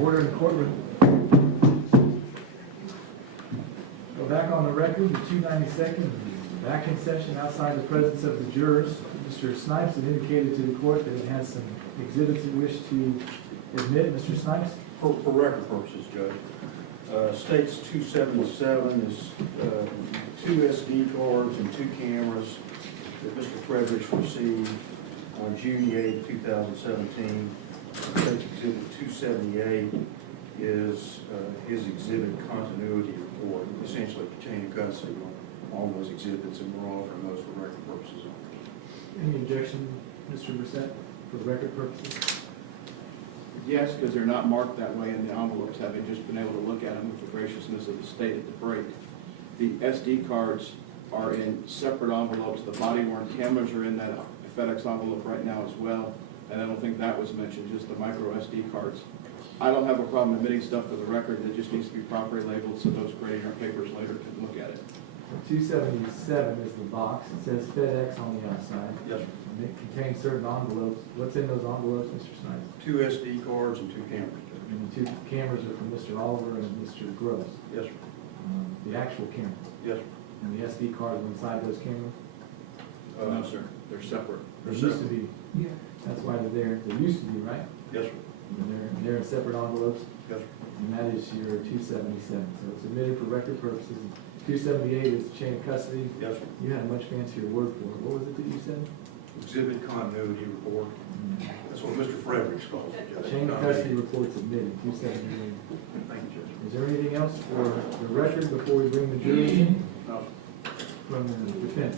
Order in the courtroom. Go back on the record, the 292nd vacuum session outside the presence of the jurors. Mr. Snipes had indicated to the court that it has some exhibits he wished to admit. Mr. Snipes? For record purposes, Judge, states 277 is 2 SD cards and 2 cameras that Mr. Fredericks received on June 8, 2017. States Exhibit 278 is his exhibit continuity report, essentially a chain of custody on all those exhibits, and we're offering those for record purposes. Any objection, Mr. Brissett, for the record purposes? Yes, because they're not marked that way in the envelopes, having just been able to look at them with the graciousness of the state at the break. The SD cards are in separate envelopes. The body-worn cameras are in that FedEx envelope right now as well, and I don't think that was mentioned, just the micro SD cards. I don't have a problem admitting stuff for the record. It just needs to be properly labeled so those grading our papers later can look at it. 277 is the box. It says FedEx on the outside. Yes, sir. And it contains certain envelopes. What's in those envelopes, Mr. Snipes? 2 SD cards and 2 cameras, Judge. And the 2 cameras are from Mr. Oliver and Mr. Gross. Yes, sir. The actual cameras. Yes, sir. And the SD cards inside those cameras? No, sir. They're separate. There used to be. Yeah. That's why they're there. They used to be, right? Yes, sir. And they're in separate envelopes. Yes, sir. And that is your 277. So it's admitted for record purposes. 278 is the chain of custody. Yes, sir. You had a much fancier word for it. What was it that you said? Exhibit continuity report. That's what Mr. Fredericks calls it, Judge. Chain of custody reports admitted, 278. Thank you, Judge. Is there anything else for the record before we bring the jurors in No. from the defense?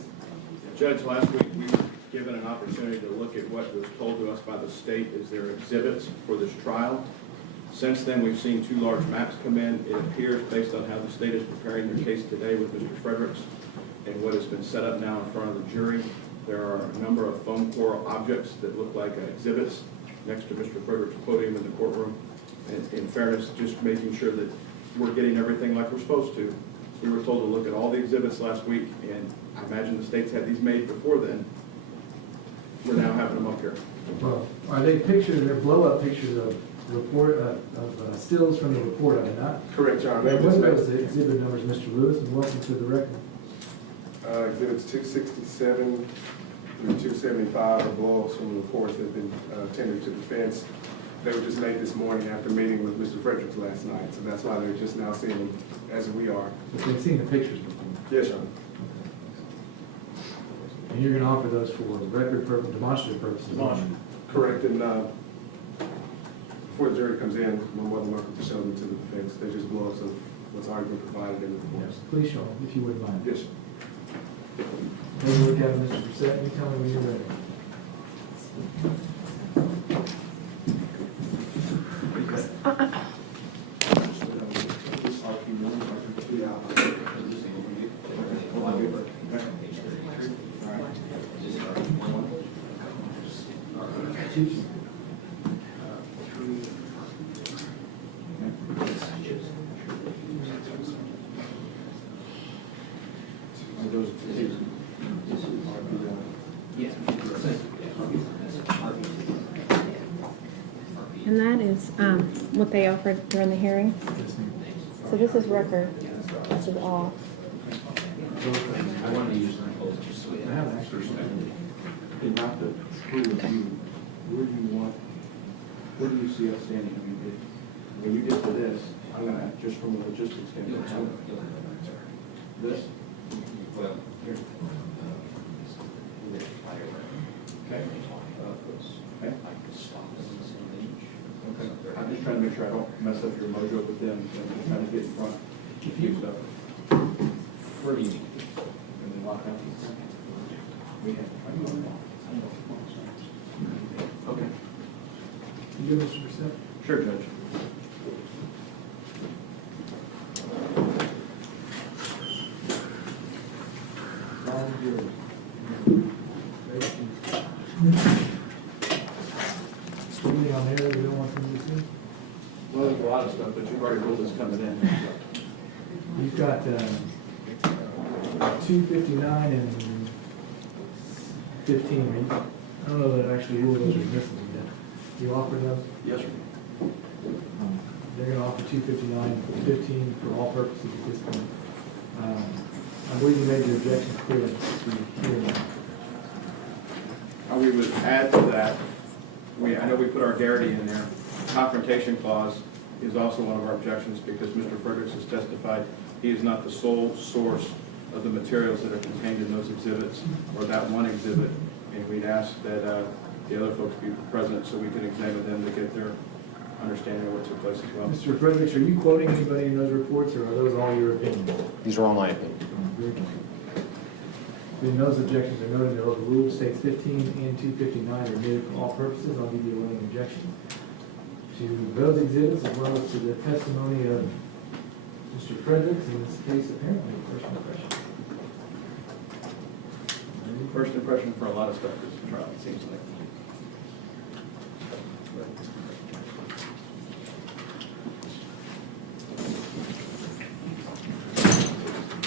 Judge, last week we were given an opportunity to look at what was told to us by the state as their exhibits for this trial. Since then, we've seen 2 large maps come in. It appears, based on how the state is preparing their case today with Mr. Fredericks and what has been set up now in front of the jury, there are a number of foam core objects that look like exhibits next to Mr. Fredericks' podium in the courtroom. And in fairness, just making sure that we're getting everything like we're supposed to. We were told to look at all the exhibits last week, and I imagine the states had these made before then. We're now having them up here. Well, are they pictures, they're blow-up pictures of report, stills from the report, are they not? Correct, John. What are those exhibit numbers, Mr. Lewis, and welcome to the record. Exhibits 267 through 275 are blow-ups from the reports that have been tendered to defense. They were just made this morning after meeting with Mr. Fredericks last night, so that's why they're just now seeing them as we are. But they've seen the pictures before. Yes, John. And you're going to offer those for record purpose, demonstrative purposes? Demonstrative. Correct, and before the jury comes in, we're more than welcome to show them to the defense. They're just blow-ups of what's already been provided in the reports. Yes, please show them, if you wouldn't mind. Yes, sir. Take a look at it, Mr. Brissett. You tell me when you're ready. And that is what they offered during the hearing. So this is record. This is all. I want to use them both. I haven't actually And not the true review, where do you want, where do you see us standing? I mean, when you get to this, I'm gonna, just from a logistics standpoint, this? Well, Here. Okay. Okay. Okay. I'm just trying to make sure I don't mess up your mojo with them, and trying to get in front of you stuff. where do you? And then lock out. We have. Okay. You good, Mr. Brissett? Sure, Judge. Anything on there that we don't want them to see? Well, there's a lot of stuff, but you've already ruled this coming in. You've got 259 and 15. I don't know that actually ruled those are missing yet. You offered those? Yes, sir. they're going to offer 259 for 15 for all purposes at this point. I believe you made your objections clear to the hearing. We would add to that, I know we put our Garrity in there. Confrontation clause is also one of our objections because Mr. Fredericks has testified he is not the sole source of the materials that are contained in those exhibits or that one exhibit. And we'd ask that the other folks be present so we can examine them to get their understanding of what took place as well. Mr. Fredericks, are you quoting anybody in those reports, or are those all your opinions? These are all my opinions. Then those objections are noted in the local rule. States 15 and 259 are admitted for all purposes. I'll give you a willing objection to those exhibits as well as to the testimony of Mr. Fredericks in this case, apparently first impression. First impression for a lot of stuff this trial, it seems like.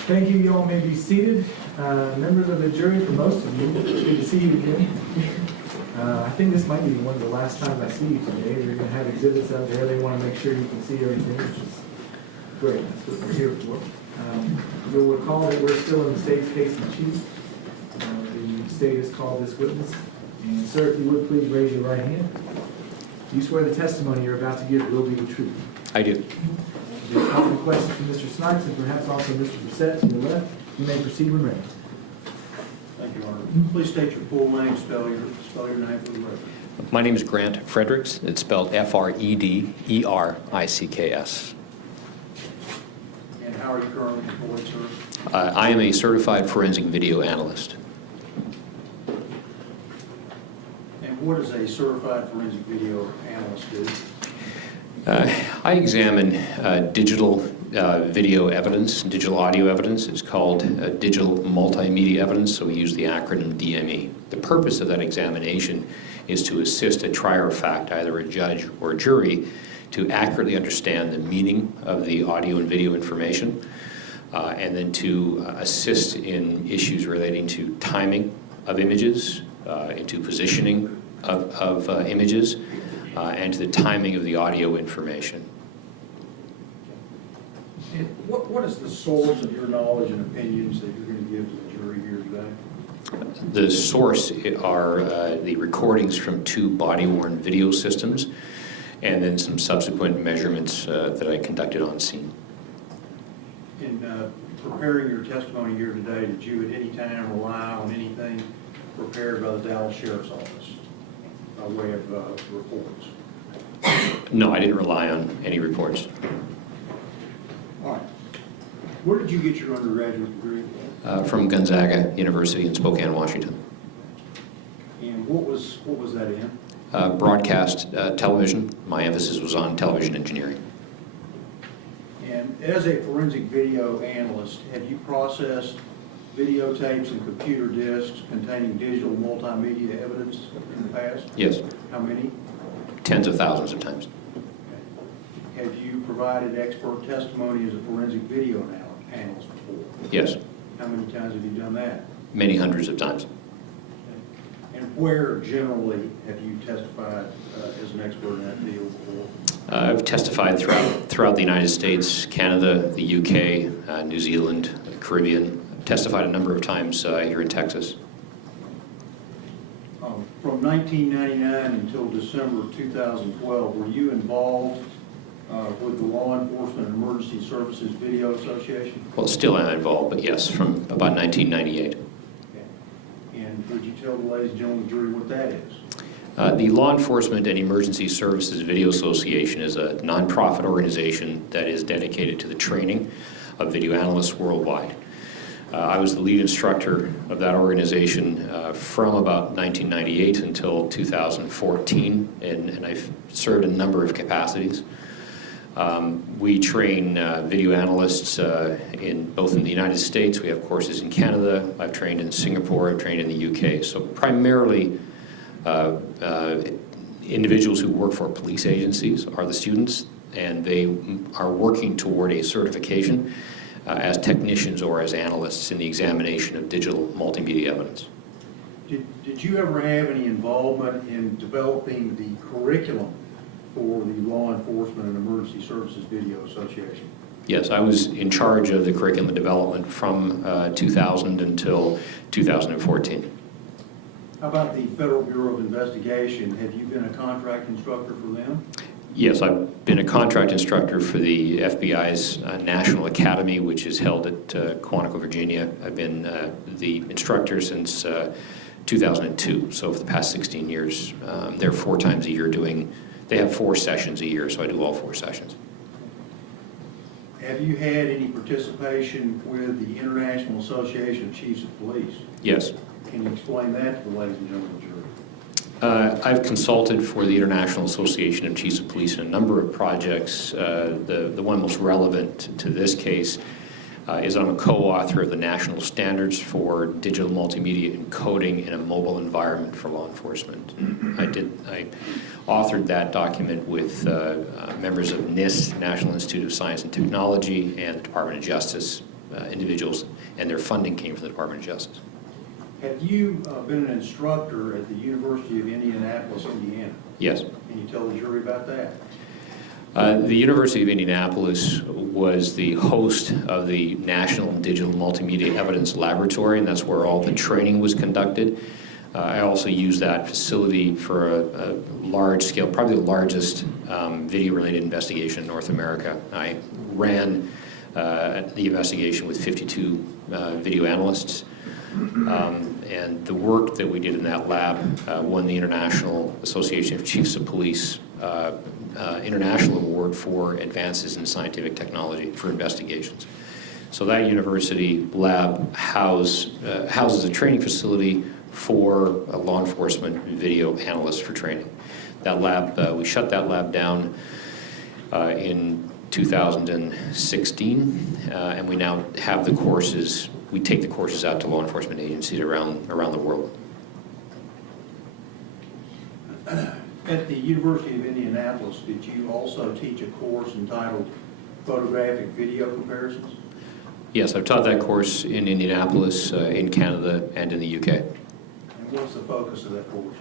Thank you. You all may be seated. Members of the jury, for most of you, it's good to see you again. I think this might be one of the last times I see you today. They're going to have exhibits out there. They want to make sure you can see everything, which is great. That's what we're here for. You'll recall that we're still in the state's case in chief. The state has called this witness. And sir, if you would please raise your right hand. Do you swear the testimony you're about to give will be the truth? I do. If there's any questions from Mr. Snipes and perhaps also Mr. Brissett to your left, you may proceed when ready. Thank you, Your Honor. Please state your full name, spell your name for the record. My name is Grant Fredericks. It's spelled Frederiks. And how are you currently employed, sir? I am a certified forensic video analyst. And what does a certified forensic video analyst do? I examine digital video evidence, digital audio evidence. It's called digital multimedia evidence, so we use the acronym DME. The purpose of that examination is to assist a trier of fact, either a judge or a jury, to accurately understand the meaning of the audio and video information, and then to assist in issues relating to timing of images, into positioning of images, and to the timing of the audio information. And what is the source of your knowledge and opinions that you're going to give to the jury here today? The source are the recordings from 2 body-worn video systems, and then some subsequent measurements that I conducted on scene. In preparing your testimony here today, did you at any time rely on anything prepared by the Dallas Sheriff's Office by way of reports? No, I didn't rely on any reports. All right. Where did you get your undergraduate degree? From Gonzaga University in Spokane, Washington. And what was that in? Broadcast television. My emphasis was on television engineering. And as a forensic video analyst, have you processed videotapes and computer disks containing digital multimedia evidence in the past? Yes, How many? tens of thousands of times. Have you provided expert testimony as a forensic video analyst before? Yes, How many times have you done that? many hundreds of times. And where generally have you testified as an expert in that field before? I've testified throughout the United States, Canada, the UK, New Zealand, the Caribbean. I've testified a number of times here in Texas. From 1999 until December of 2012, were you involved with the Law Enforcement and Emergency Services Video Association? Well, still am involved, but yes, from about 1998. Okay. And would you tell the ladies and gentlemen of the jury what that is? The Law Enforcement and Emergency Services Video Association is a nonprofit organization that is dedicated to the training of video analysts worldwide. I was the lead instructor of that organization from about 1998 until 2014, and I've served in a number of capacities. We train video analysts both in the United States. We have courses in Canada. I've trained in Singapore. I've trained in the UK. So primarily individuals who work for police agencies are the students, and they are working toward a certification as technicians or as analysts in the examination of digital multimedia evidence. Did you ever have any involvement in developing the curriculum for the Law Enforcement and Emergency Services Video Association. Yes, I was in charge of the curriculum development from 2000 until 2014. How about the Federal Bureau of Investigation? Have you been a contract instructor for them? Yes, I've been a contract instructor for the FBI's National Academy, which is held at Quantico, Virginia. I've been the instructor since 2002, so for the past 16 years. They're 4 times a year they have 4 sessions a year, so I do all 4 sessions. Have you had any participation with the International Association of Chiefs of Police? Yes. Can you explain that to the ladies and gentlemen of the jury? I've consulted for the International Association of Chiefs of Police in a number of projects. The one most relevant to this case is I'm a co-author of the national standards for digital multimedia encoding in a mobile environment for law enforcement. I authored that document with members of NIST, National Institute of Science and Technology, and the Department of Justice individuals, and their funding came from the Department of Justice. Have you been an instructor at the University of Indianapolis, Indiana? Yes. Can you tell the jury about that? The University of Indianapolis was the host of the National Digital Multimedia Evidence Laboratory, and that's where all the training was conducted. I also used that facility for a large scale, probably the largest video-related investigation in North America. I ran the investigation with 52 video analysts. And the work that we did in that lab won the International Association of Chiefs of Police International Award for Advances in Scientific Technology for investigations. So that university lab houses a training facility for law enforcement video analysts for training. That lab, we shut that lab down in 2016, and we now have the courses. We take the courses out to law enforcement agencies around the world. At the University of Indianapolis, did you also teach a course entitled Photographic Video Comparisons? Yes, I've taught that course in Indianapolis, in Canada, and in the UK. And what's the focus of that course?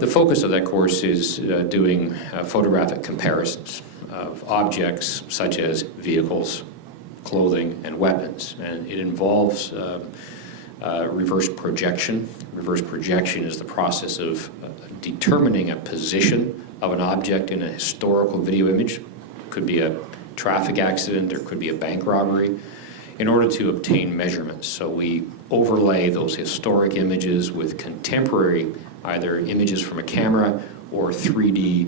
The focus of that course is doing photographic comparisons of objects such as vehicles, clothing, and weapons. And it involves reverse projection. Reverse projection is the process of determining a position of an object in a historical video image. Could be a traffic accident, or could be a bank robbery, in order to obtain measurements. So we overlay those historic images with contemporary, either images from a camera or 3D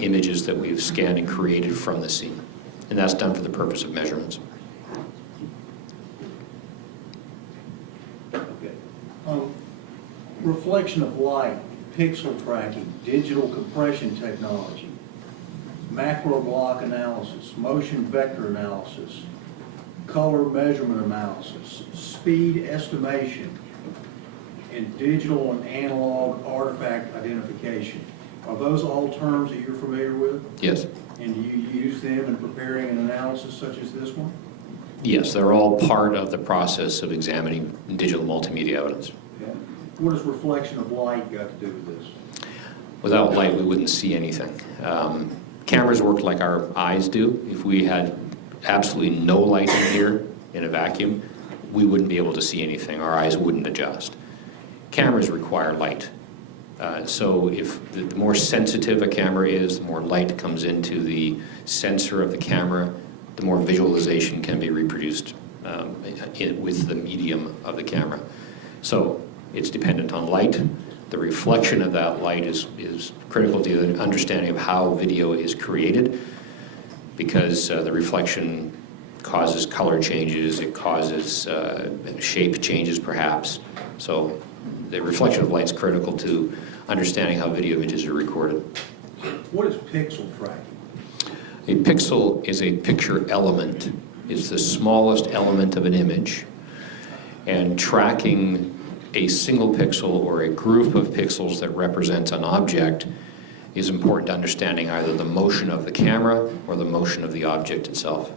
images that we've scanned and created from the scene. And that's done for the purpose of measurements. Okay. Reflection of light, pixel tracking, digital compression technology, macro block analysis, motion vector analysis, color measurement analysis, speed estimation, and digital and analog artifact identification. Are those all terms that you're familiar with? Yes. And do you use them in preparing an analysis such as this one? Yes, they're all part of the process of examining digital multimedia evidence. Okay. What does reflection of light got to do with this? Without light, we wouldn't see anything. Cameras work like our eyes do. If we had absolutely no light in here in a vacuum, we wouldn't be able to see anything. Our eyes wouldn't adjust. Cameras require light. So if the more sensitive a camera is, the more light comes into the sensor of the camera, the more visualization can be reproduced with the medium of the camera. So it's dependent on light. The reflection of that light is critical to the understanding of how video is created, because the reflection causes color changes, it causes shape changes perhaps. So the reflection of light is critical to understanding how video images are recorded. What is pixel tracking? A pixel is a picture element. It's the smallest element of an image. And tracking a single pixel or a group of pixels that represents an object is important to understanding either the motion of the camera or the motion of the object itself.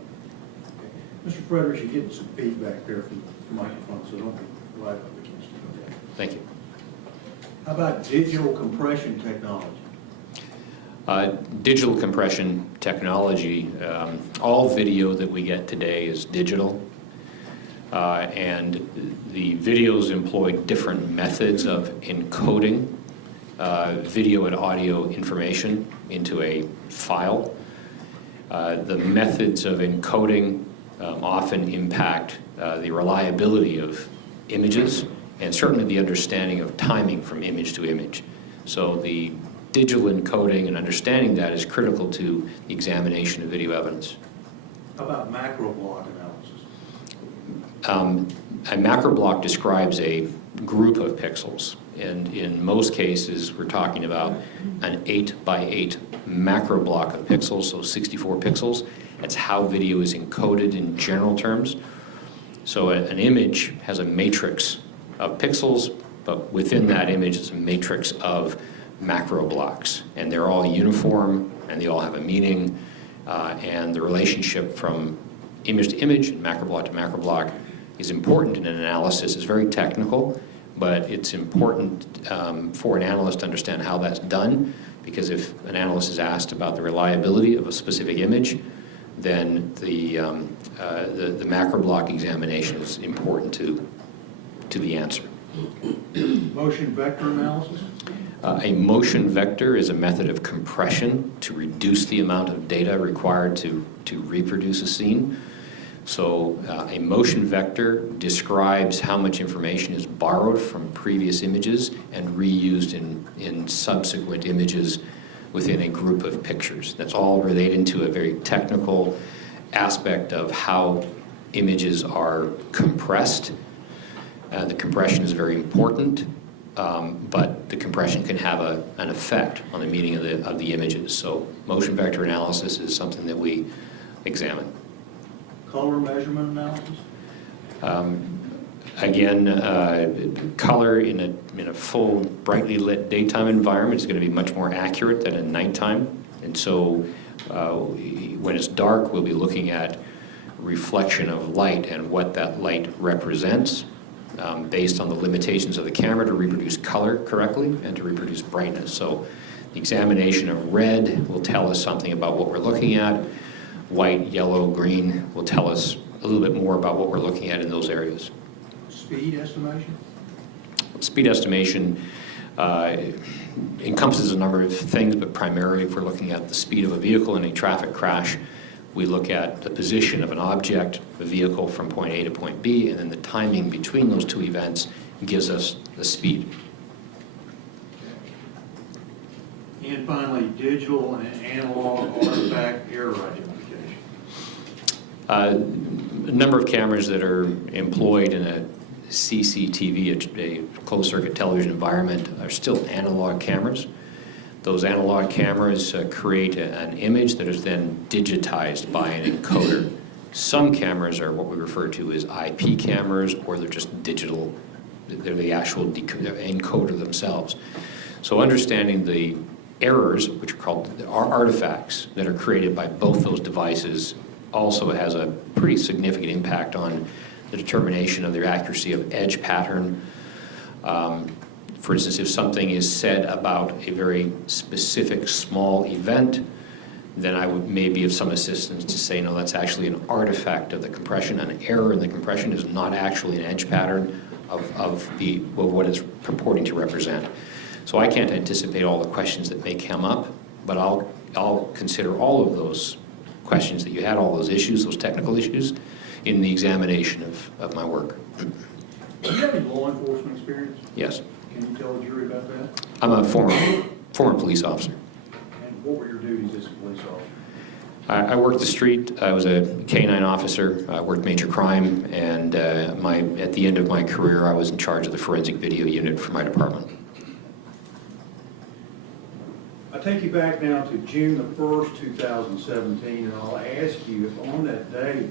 Mr. Fredericks, you're getting some feedback there from the microphone, so don't be right up against it. Okay. Thank you. How about digital compression technology? Digital compression technology, all video that we get today is digital, and the videos employ different methods of encoding video and audio information into a file. The methods of encoding often impact the reliability of images and certainly the understanding of timing from image to image. So the digital encoding and understanding that is critical to the examination of video evidence. How about macro block analysis? A macro block describes a group of pixels, and in most cases we're talking about an 8 by 8 macro block of pixels, so 64 pixels. That's how video is encoded in general terms. So an image has a matrix of pixels, but within that image is a matrix of macro blocks, and they're all uniform and they all have a meaning, and the relationship from image to image and macro block to macro block is important in an analysis. It's very technical, but it's important for an analyst to understand how that's done, because if an analyst is asked about the reliability of a specific image, then the macro block examination is important to the answer. Motion vector analysis? A motion vector is a method of compression to reduce the amount of data required to reproduce a scene. So a motion vector describes how much information is borrowed from previous images and reused in subsequent images within a group of pictures. That's all related to a very technical aspect of how images are compressed. The compression is very important, but the compression can have an effect on the meaning of the images. So motion vector analysis is something that we examine. Color measurement analysis? Again, color in a full, brightly lit daytime environment is going to be much more accurate than at nighttime. And so when it's dark, we'll be looking at reflection of light and what that light represents based on the limitations of the camera to reproduce color correctly and to reproduce brightness. So the examination of red will tell us something about what we're looking at. White, yellow, green will tell us a little bit more about what we're looking at in those areas. Speed estimation? Speed estimation encompasses a number of things, but primarily if we're looking at the speed of a vehicle in a traffic crash, we look at the position of an object, a vehicle from point A to point B, and then the timing between those two events gives us the speed. And finally, digital and analog artifact error identification. A number of cameras that are employed in a CCTV, a closed-circuit television environment, are still analog cameras. Those analog cameras create an image that is then digitized by an encoder. Some cameras are what we refer to as IP cameras, or they're just digital. They're the actual encoder themselves. So understanding the errors, which are called artifacts, that are created by both those devices also has a pretty significant impact on the determination of their accuracy of edge pattern. For instance, if something is said about a very specific small event, then I would maybe have some assistance to say, no, that's actually an artifact of the compression. An error in the compression is not actually an edge pattern of what it's purporting to represent. So I can't anticipate all the questions that may come up, but I'll consider all of those questions that you had, all those issues, those technical issues, in the examination of my work. Do you have any law enforcement experience? Yes. Can you tell the jury about that? I'm a former police officer. And what were your duties as a police officer? I worked the street. I was a K-9 officer. I worked major crime, and at the end of my career, I was in charge of the forensic video unit for my department. I take you back now to June the 1st, 2017, and I'll ask you if on that day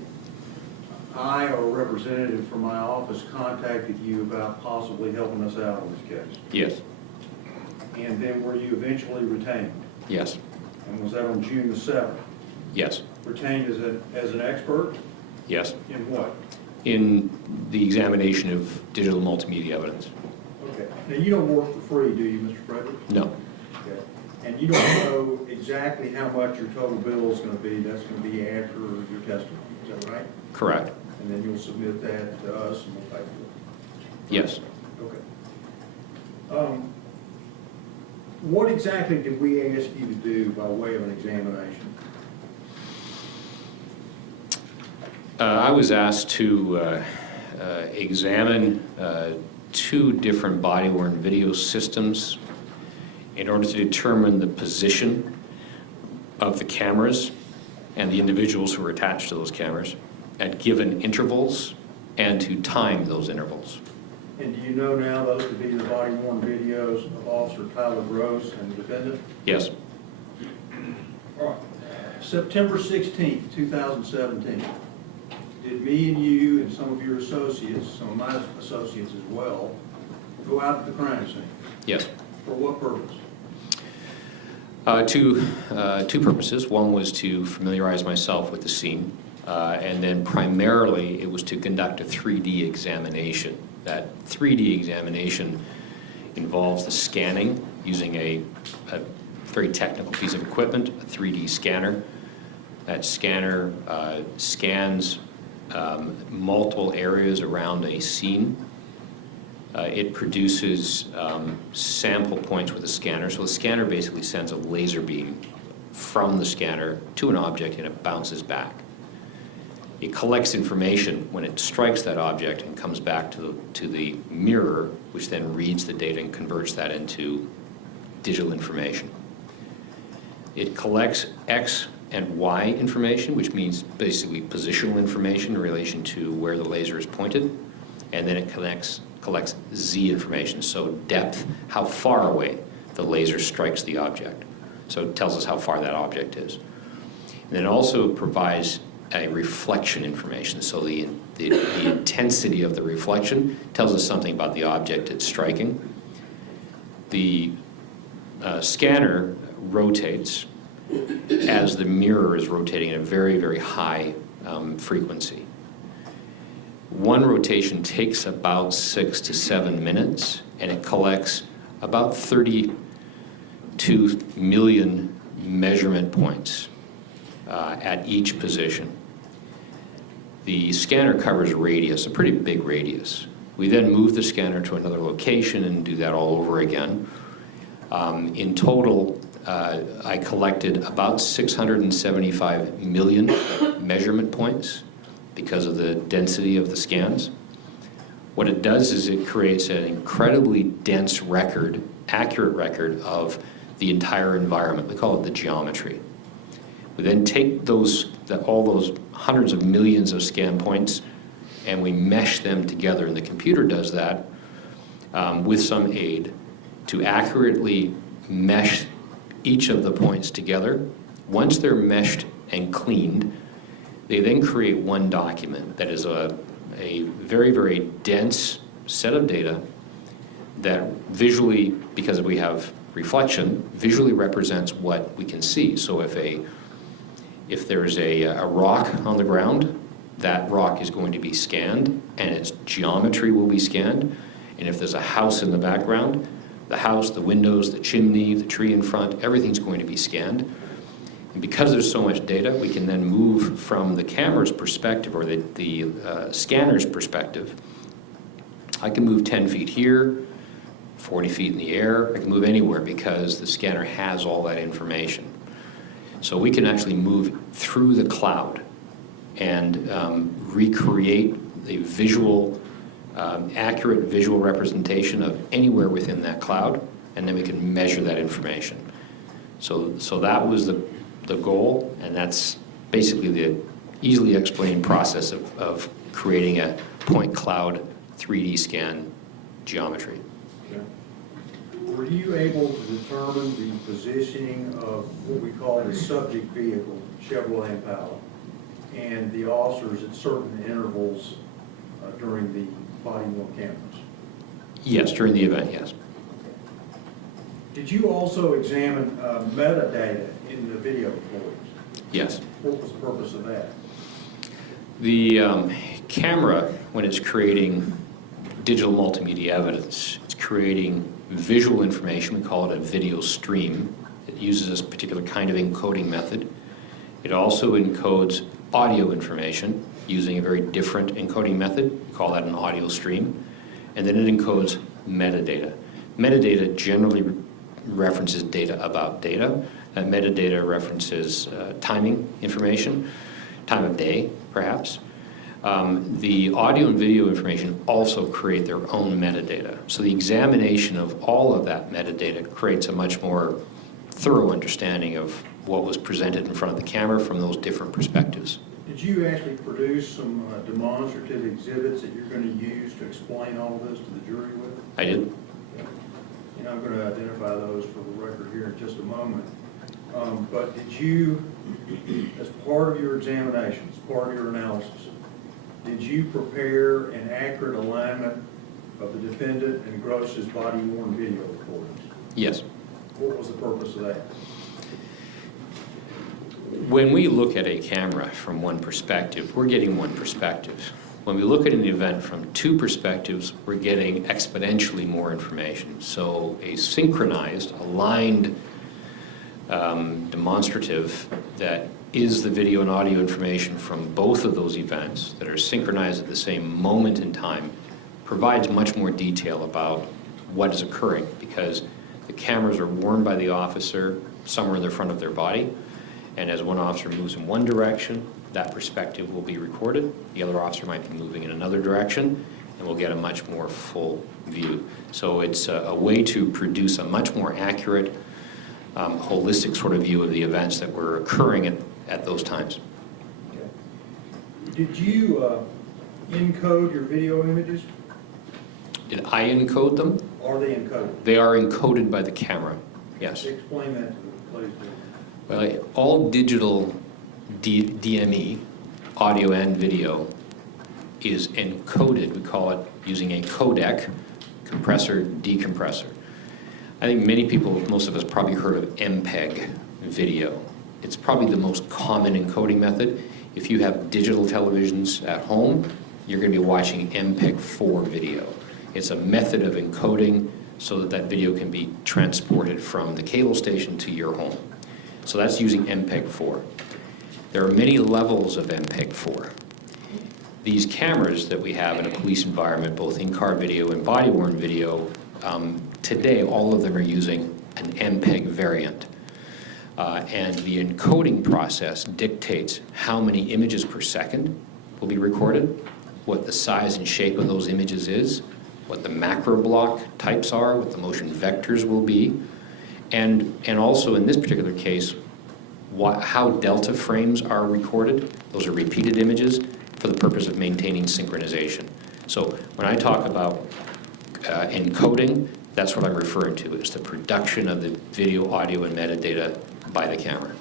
I or a representative from my office contacted you about possibly helping us out on this case. Yes. And then were you eventually retained? Yes. And was that on June the 7th? Yes. Retained as an expert? Yes. In what? In the examination of digital multimedia evidence. Okay. Now, you don't work for free, do you, Mr. Frederick? No. Okay. And you don't know exactly how much your total bill is going to be. That's going to be after your testimony. Is that right? Correct. And then you'll submit that to us and we'll pay for it. Yes. Okay. What exactly did we ask you to do by way of an examination? I was asked to examine 2 different body-worn video systems in order to determine the position of the cameras and the individuals who were attached to those cameras at given intervals and to time those intervals. And do you know now those to be the body-worn videos of Officer Tyler Gross and the defendant? Yes. All right. September 16th, 2017. Did me and you and some of your associates, some of my associates as well, go out to the crime scene? Yes. For what purpose? Two purposes. One was to familiarize myself with the scene, and then primarily it was to conduct a 3D examination. That 3D examination involves the scanning using a very technical piece of equipment, a 3D scanner. That scanner scans multiple areas around a scene. It produces sample points with a scanner. So the scanner basically sends a laser beam from the scanner to an object and it bounces back. It collects information when it strikes that object and comes back to the mirror, which then reads the data and converts that into digital information. It collects X and Y information, which means basically positional information in relation to where the laser is pointed, and then it collects Z information, so depth, how far away the laser strikes the object. So it tells us how far that object is. And then it also provides a reflection information, so the intensity of the reflection tells us something about the object it's striking. The scanner rotates as the mirror is rotating at a very, very high frequency. One rotation takes about 6 to 7 minutes, and it collects about 32 million measurement points at each position. The scanner covers a radius, a pretty big radius. We then move the scanner to another location and do that all over again. In total, I collected about 675 million measurement points because of the density of the scans. What it does is it creates an incredibly dense record, accurate record of the entire environment. We call it the geometry. We then take all those hundreds of millions of scan points and we mesh them together, and the computer does that with some aid to accurately mesh each of the points together. Once they're meshed and cleaned, they then create one document that is a very, very dense set of data that visually, because we have reflection, visually represents what we can see. So if there's a rock on the ground, that rock is going to be scanned and its geometry will be scanned. And if there's a house in the background, the house, the windows, the chimney, the tree in front, everything's going to be scanned. And because there's so much data, we can then move from the camera's perspective or the scanner's perspective. I can move 10 feet here, 40 feet in the air. I can move anywhere because the scanner has all that information. So we can actually move through the cloud and recreate a visual, accurate visual representation of anywhere within that cloud, and then we can measure that information. So that was the goal, and that's basically the easily explained process of creating a point cloud 3D scan geometry. Were you able to determine the positioning of what we call the subject vehicle, Chevrolet Impala, and the officers at certain intervals during the body-worn cameras? Yes, during the event, yes. Did you also examine metadata in the video recordings? Yes. What was the purpose of that? The camera, when it's creating digital multimedia evidence, it's creating visual information. We call it a video stream. It uses a particular kind of encoding method. It also encodes audio information using a very different encoding method. We call that an audio stream. And then it encodes metadata. Metadata generally references data about data. That metadata references timing information, time of day, perhaps. The audio and video information also create their own metadata. So the examination of all of that metadata creates a much more thorough understanding of what was presented in front of the camera from those different perspectives. Did you actually produce some demonstrative exhibits that you're going to use to explain all of this to the jury with? I did. And I'm going to identify those for the record here in just a moment. But did you, as part of your examination, as part of your analysis, did you prepare an accurate alignment of the defendant and Gross's body-worn video recordings? Yes. What was the purpose of that? When we look at a camera from one perspective, we're getting one perspective. When we look at an event from two perspectives, we're getting exponentially more information. So a synchronized, aligned demonstrative that is the video and audio information from both of those events that are synchronized at the same moment in time provides much more detail about what is occurring, because the cameras are worn by the officer somewhere in the front of their body, and as one officer moves in one direction, that perspective will be recorded. The other officer might be moving in another direction, and we'll get a much more full view. So it's a way to produce a much more accurate, holistic sort of view of the events that were occurring at those times. Okay. Did you encode your video images? Did I encode them? Are they encoded? They are encoded by the camera, yes. Explain that to me, please. Well, all digital DME, audio and video, is encoded. We call it using a codec, compressor, decompressor. I think many people, most of us probably heard of MPEG video. It's probably the most common encoding method. If you have digital televisions at home, you're going to be watching MPEG-4 video. It's a method of encoding so that that video can be transported from the cable station to your home. So that's using MPEG-4. There are many levels of MPEG-4. These cameras that we have in a police environment, both in-car video and body-worn video, today all of them are using an MPEG variant. And the encoding process dictates how many images per second will be recorded, what the size and shape of those images is, what the macro block types are, what the motion vectors will be, and also in this particular case, how delta frames are recorded. Those are repeated images for the purpose of maintaining synchronization. So when I talk about encoding, that's what I'm referring to. It's the production of the video, audio, and metadata by the camera.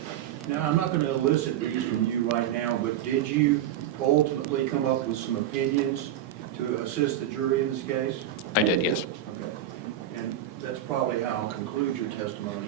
Now, I'm not going to elicit these from you right now, but did you ultimately come up with some opinions to assist the jury in this case? I did, yes. Okay. And that's probably how I'll conclude your testimony.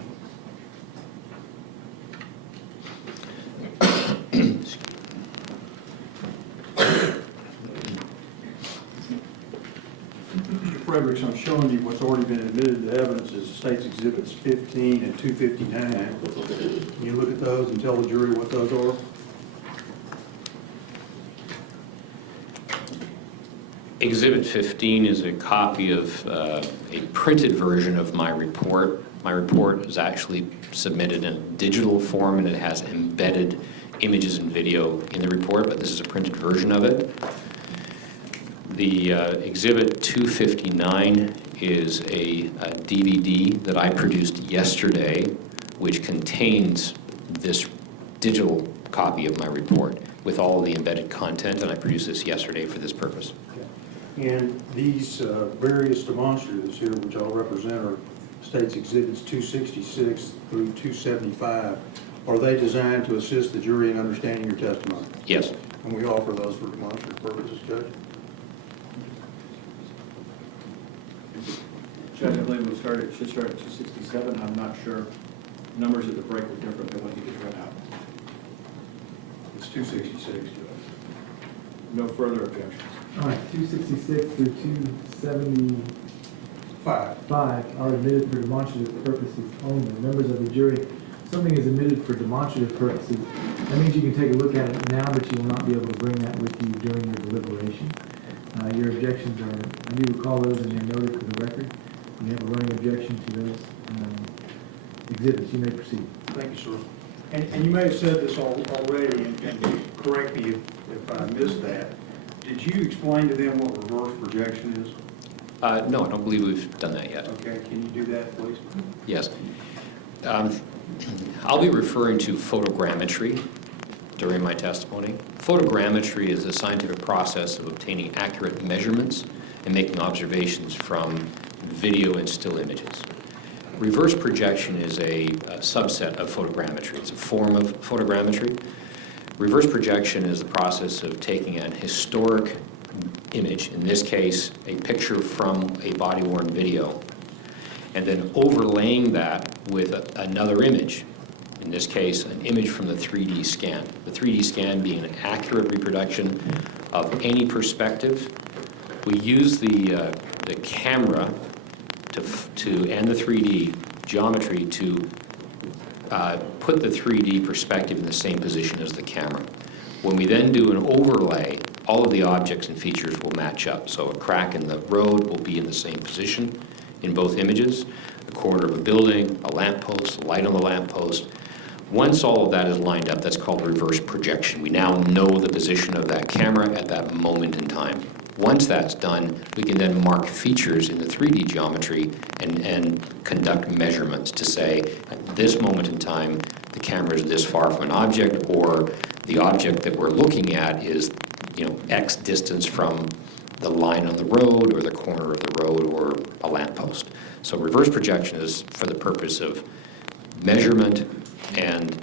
Mr. Fredericks, I'm showing you what's already been admitted to evidence as State's Exhibits 15 and 259. Can you look at those and tell the jury what those are? Exhibit 15 is a copy of a printed version of my report. My report is actually submitted in digital form, and it has embedded images and video in the report, but this is a printed version of it. The Exhibit 259 is a DVD that I produced yesterday, which contains this digital copy of my report with all of the embedded content, and I produced this yesterday for this purpose. And these various demonstratives here, which I'll represent, are State's Exhibits 266 through 275. Are they designed to assist the jury in understanding your testimony? Yes. And we offer those for demonstrative purposes, Judge? Judge, I believe it should start at 267. I'm not sure. Numbers at the break were different than what you just read out. It's 266, Judge. No further objections. All right, 266 through 275. 5. 5 are admitted for demonstrative purposes only. Members of the jury, something is admitted for demonstrative purposes. That means you can take a look at it now, but you will not be able to bring that with you during your deliberation. Your objections are, I do recall those and they're noted for the record. You have a running objection to those exhibits. You may proceed. Thank you, sir. And you may have said this already, and correct me if I missed that. Did you explain to them what reverse projection is? No, I don't believe we've done that yet. Okay, can you do that, please? Yes. I'll be referring to photogrammetry during my testimony. Photogrammetry is a scientific process of obtaining accurate measurements and making observations from video and still images. Reverse projection is a subset of photogrammetry. It's a form of photogrammetry. Reverse projection is the process of taking an historic image, in this case, a picture from a body-worn video, and then overlaying that with another image, in this case, an image from the 3D scan. The 3D scan being an accurate reproduction of any perspective. We use the camera and the 3D geometry to put the 3D perspective in the same position as the camera. When we then do an overlay, all of the objects and features will match up. So a crack in the road will be in the same position in both images, a corner of a building, a lamppost, a light on the lamppost. Once all of that is lined up, that's called reverse projection. We now know the position of that camera at that moment in time. Once that's done, we can then mark features in the 3D geometry and conduct measurements to say, at this moment in time, the camera is this far from an object, or the object that we're looking at is, X distance from the line on the road, or the corner of the road, or a lamppost. So reverse projection is for the purpose of measurement and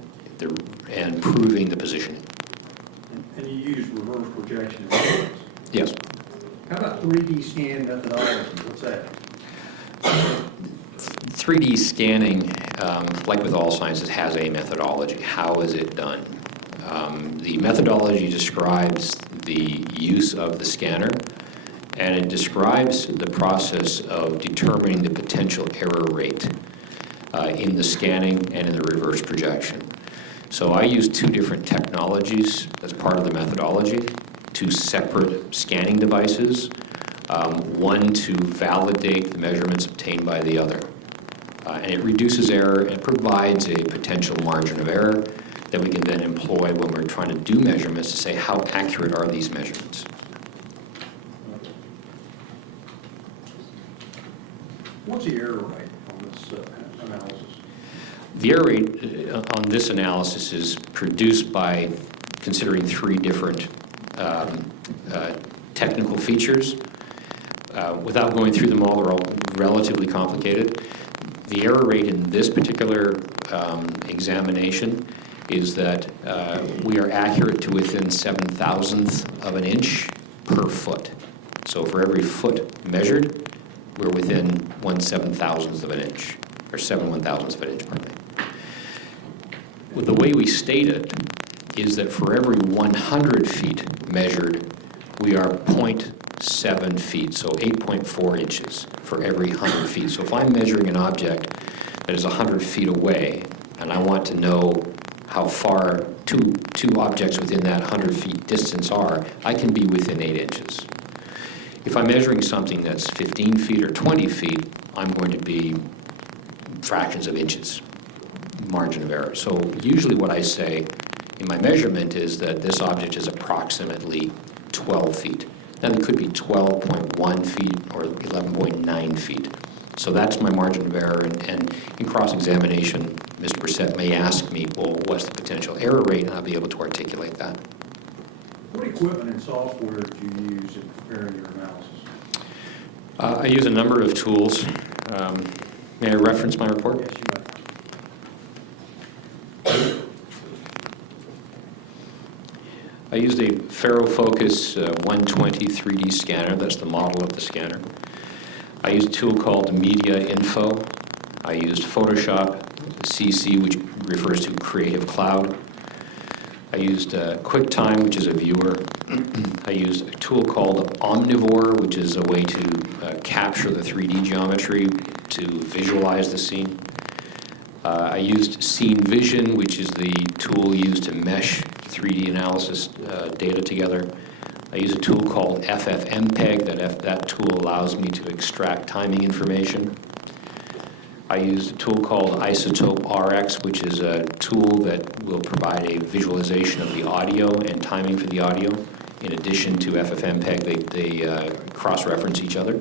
proving the positioning. And you use reverse projection in physics. Yes. How about 3D scan methodology? What's that? 3D scanning, like with all sciences, has a methodology. How is it done? The methodology describes the use of the scanner, and it describes the process of determining the potential error rate in the scanning and in the reverse projection. So I use two different technologies as part of the methodology, two separate scanning devices, one to validate the measurements obtained by the other. And it reduces error and provides a potential margin of error that we can then employ when we're trying to do measurements to say how accurate are these measurements. What's the error rate on this analysis? The error rate on this analysis is produced by considering three different technical features. Without going through them all, they're all relatively complicated. The error rate in this particular examination is that we are accurate to within 7/1,000th of an inch per foot. So for every foot measured, we're within 1/7,000th of an inch, or 7/1,000th of an inch, pardon me. Well, the way we state it is that for every 100 feet measured, we are 0.7 feet, so 8.4 inches for every 100 feet. So if I'm measuring an object that is 100 feet away, and I want to know how far two objects within that 100 feet distance are, I can be within 8 inches. If I'm measuring something that's 15 feet or 20 feet, I'm going to be fractions of inches, margin of error. So usually what I say in my measurement is that this object is approximately 12 feet. Then it could be 12.1 feet or 11.9 feet. So that's my margin of error, and in cross-examination, Mr. Brissett may ask me, well, what's the potential error rate, and I'll be able to articulate that. What equipment and software do you use in preparing your analysis? I use a number of tools. May I reference my report? Yes, you may. I used a Ferrofocus 120 3D scanner. That's the model of the scanner. I used a tool called Media Info. I used Photoshop CC, which refers to Creative Cloud. I used QuickTime, which is a viewer. I used a tool called Omnivore, which is a way to capture the 3D geometry to visualize the scene. I used Scene Vision, which is the tool used to mesh 3D analysis data together. I use a tool called FFmpeg. That tool allows me to extract timing information. I used a tool called Isotope RX, which is a tool that will provide a visualization of the audio and timing for the audio. In addition to FFmpeg, they cross-reference each other.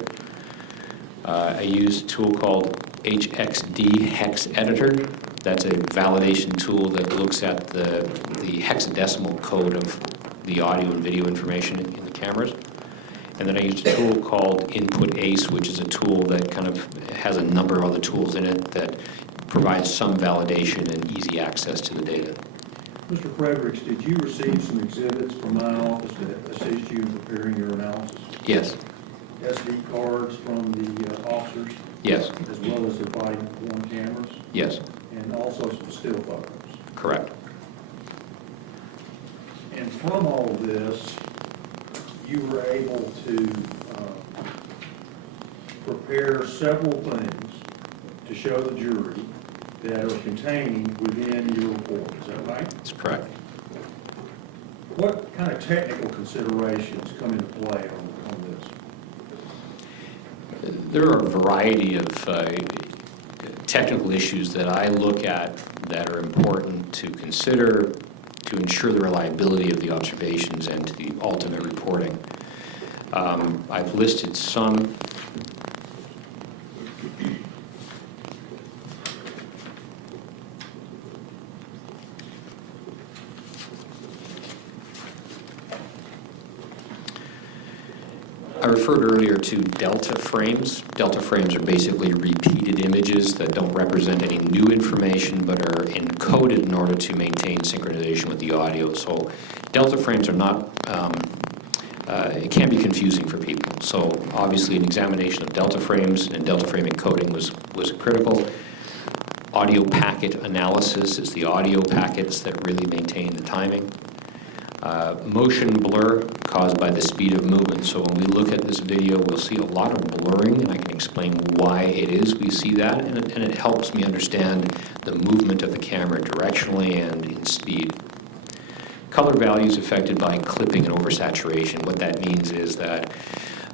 I used a tool called HXD Hex Editor. That's a validation tool that looks at the hexadecimal code of the audio and video information in the cameras. And then I used a tool called Input Ace, which is a tool that kind of has a number of other tools in it that provides some validation and easy access to the data. Mr. Fredericks, did you receive some exhibits from my office to assist you in preparing your analysis? Yes. SD cards from the officers, Yes. as well as their body-worn cameras, Yes. and also some still photos. Correct. And from all of this, you were able to prepare several things to show the jury that are contained within your report. Is that right? That's correct. What kind of technical considerations come into play on this? There are a variety of technical issues that I look at that are important to consider to ensure the reliability of the observations and to the ultimate reporting. I've listed some. I referred earlier to delta frames. Delta frames are basically repeated images that don't represent any new information but are encoded in order to maintain synchronization with the audio. So delta frames are not, it can be confusing for people. So obviously an examination of delta frames and delta frame encoding was critical. Audio packet analysis is the audio packets that really maintain the timing. Motion blur caused by the speed of movement. So when we look at this video, we'll see a lot of blurring, and I can explain why it is we see that, and it helps me understand the movement of the camera directionally and in speed. Color values affected by clipping and oversaturation. What that means is that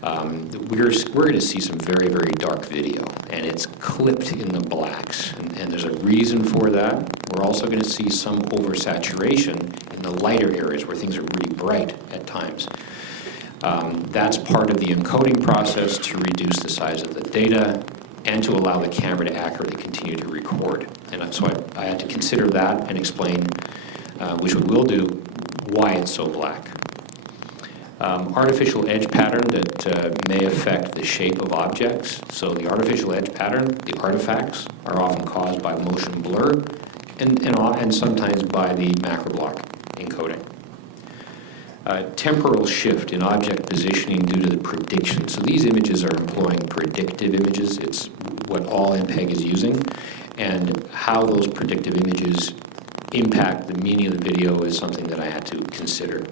we're going to see some very, very dark video, and it's clipped in the blacks, and there's a reason for that. We're also going to see some oversaturation in the lighter areas where things are really bright at times. That's part of the encoding process to reduce the size of the data and to allow the camera to accurately continue to record. And so I had to consider that and explain, which we will do, why it's so black. Artificial edge pattern that may affect the shape of objects. So the artificial edge pattern, the artifacts, are often caused by motion blur and sometimes by the macro block encoding. Temporal shift in object positioning due to the prediction. So these images are employing predictive images. It's what all MPEG is using. And how those predictive images impact the meaning of the video is something that I had to consider.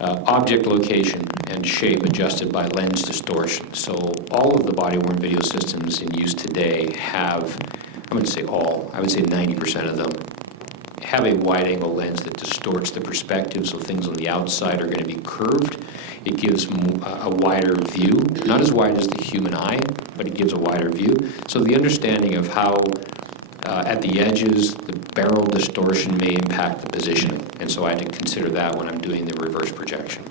Object location and shape adjusted by lens distortion. So all of the body-worn video systems in use today have, I'm going to say all, I would say 90% of them have a wide-angle lens that distorts the perspective, so things on the outside are going to be curved. It gives a wider view, not as wide as the human eye, but it gives a wider view. So the understanding of how at the edges, the barrel distortion may impact the positioning. And so I had to consider that when I'm doing the reverse projection.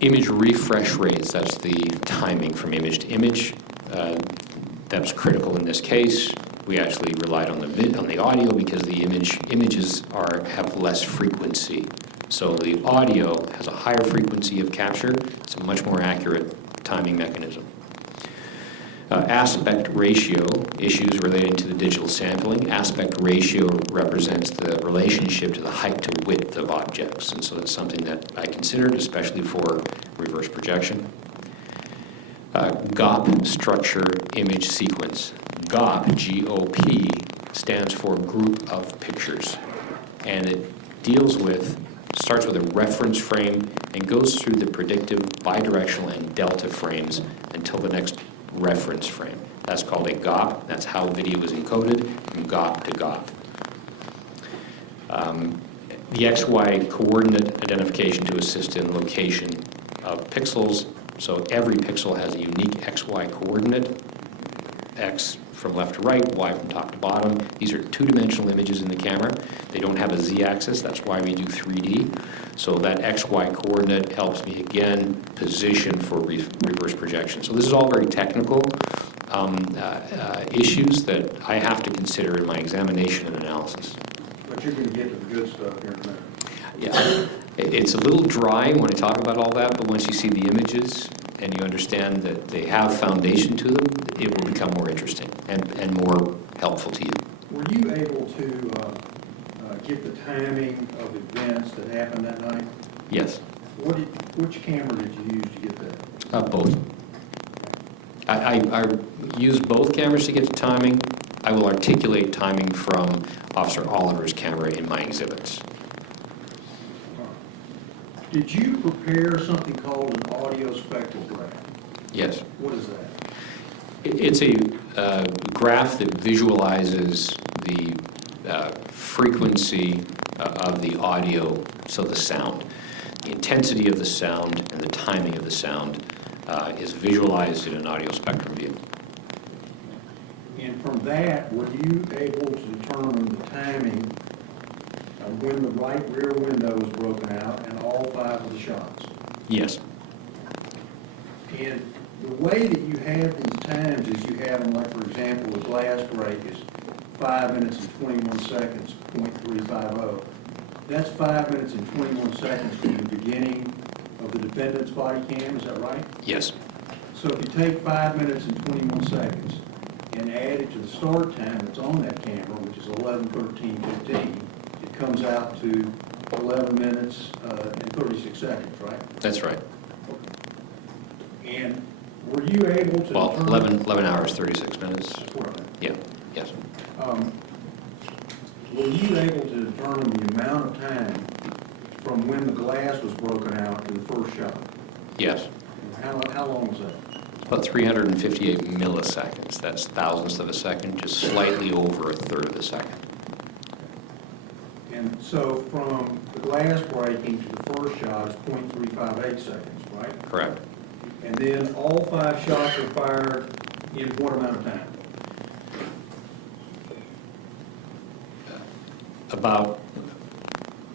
Image refresh rates, that's the timing from image to image. That's critical in this case. We actually relied on the audio because the images have less frequency. So the audio has a higher frequency of capture. It's a much more accurate timing mechanism. Aspect ratio issues relating to the digital sampling. Aspect ratio represents the relationship to the height to width of objects, and so that's something that I considered, especially for reverse projection. GOP structure image sequence. GOP, G-O-P, stands for group of pictures. And it starts with a reference frame and goes through the predictive, bidirectional, and delta frames until the next reference frame. That's called a GOP. That's how video is encoded from GOP to GOP. The XY coordinate identification to assist in location of pixels. So every pixel has a unique XY coordinate, X from left to right, Y from top to bottom. These are two-dimensional images in the camera. They don't have a Z-axis. That's why we do 3D. So that XY coordinate helps me, again, position for reverse projection. So this is all very technical issues that I have to consider in my examination and analysis. But you're going to get to the good stuff here in a minute. Yeah, it's a little dry when I talk about all that, but once you see the images and you understand that they have foundation to them, it will become more interesting and more helpful to you. Were you able to get the timing of events that happened that night? Yes, Which camera did you use to get that? both. I use both cameras to get the timing. I will articulate timing from Officer Oliver's camera in my exhibits. Did you prepare something called an audio spectrograph? Yes. What is that? It's a graph that visualizes the frequency of the audio, so the sound. The intensity of the sound and the timing of the sound is visualized in an audio spectrum view. And from that, were you able to determine the timing of when the right rear window was broken out and all 5 of the shots? Yes. And the way that you have these times is you have them, like, for example, the glass break is 5 minutes and 21 seconds, 0.350. That's 5 minutes and 21 seconds from the beginning of the defendant's body cam, is that right? Yes. So if you take 5 minutes and 21 seconds and add it to the start time that's on that camera, which is 11:13:15, it comes out to 11 minutes and 36 seconds, right? That's right. And were you able to Well, determine... 11 hours, 36 minutes. That's what I meant. Yeah, yes. Were you able to determine the amount of time from when the glass was broken out to the first shot? Yes. And how long was that? About 358 milliseconds. That's thousandths of a second, just slightly over a third of a second. And so from the glass breaking to the first shot is 0.358 seconds, right? Correct. And then all 5 shots are fired in what amount of time? About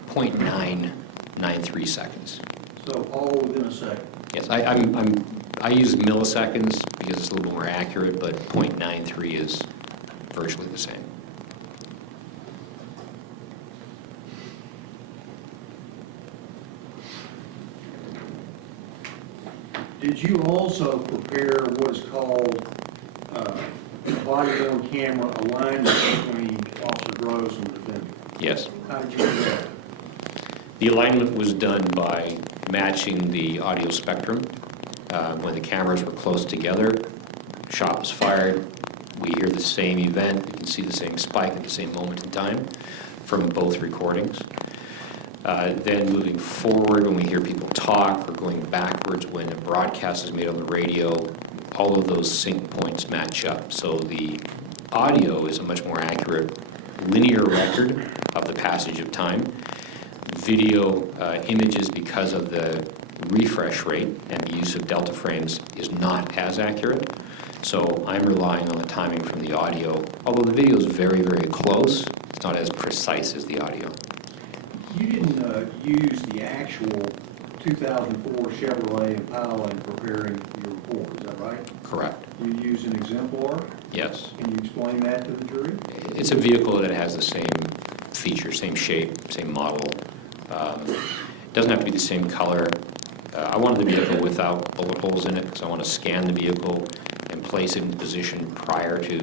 0.993 seconds. So all within a second. Yes, I use milliseconds because it's a little more accurate, but 0.93 is virtually the same. Did you also prepare what is called a body-worn camera alignment between Officer Groves and the defendant? Yes. How did you do that? The alignment was done by matching the audio spectrum. When the cameras were close together, shot was fired. We hear the same event. We can see the same spike at the same moment in time from both recordings. Then moving forward, when we hear people talk, or going backwards when a broadcast is made on the radio, all of those sync points match up. So the audio is a much more accurate linear record of the passage of time. Video images, because of the refresh rate and the use of delta frames, is not as accurate. So I'm relying on the timing from the audio. Although the video is very, very close, it's not as precise as the audio. You didn't use the actual 2004 Chevrolet Impala in preparing your report, is that right? Correct. You used an exemplar? Yes. Can you explain that to the jury? It's a vehicle that has the same features, same shape, same model. It doesn't have to be the same color. I wanted the vehicle without bullet holes in it because I want to scan the vehicle and place it in position prior to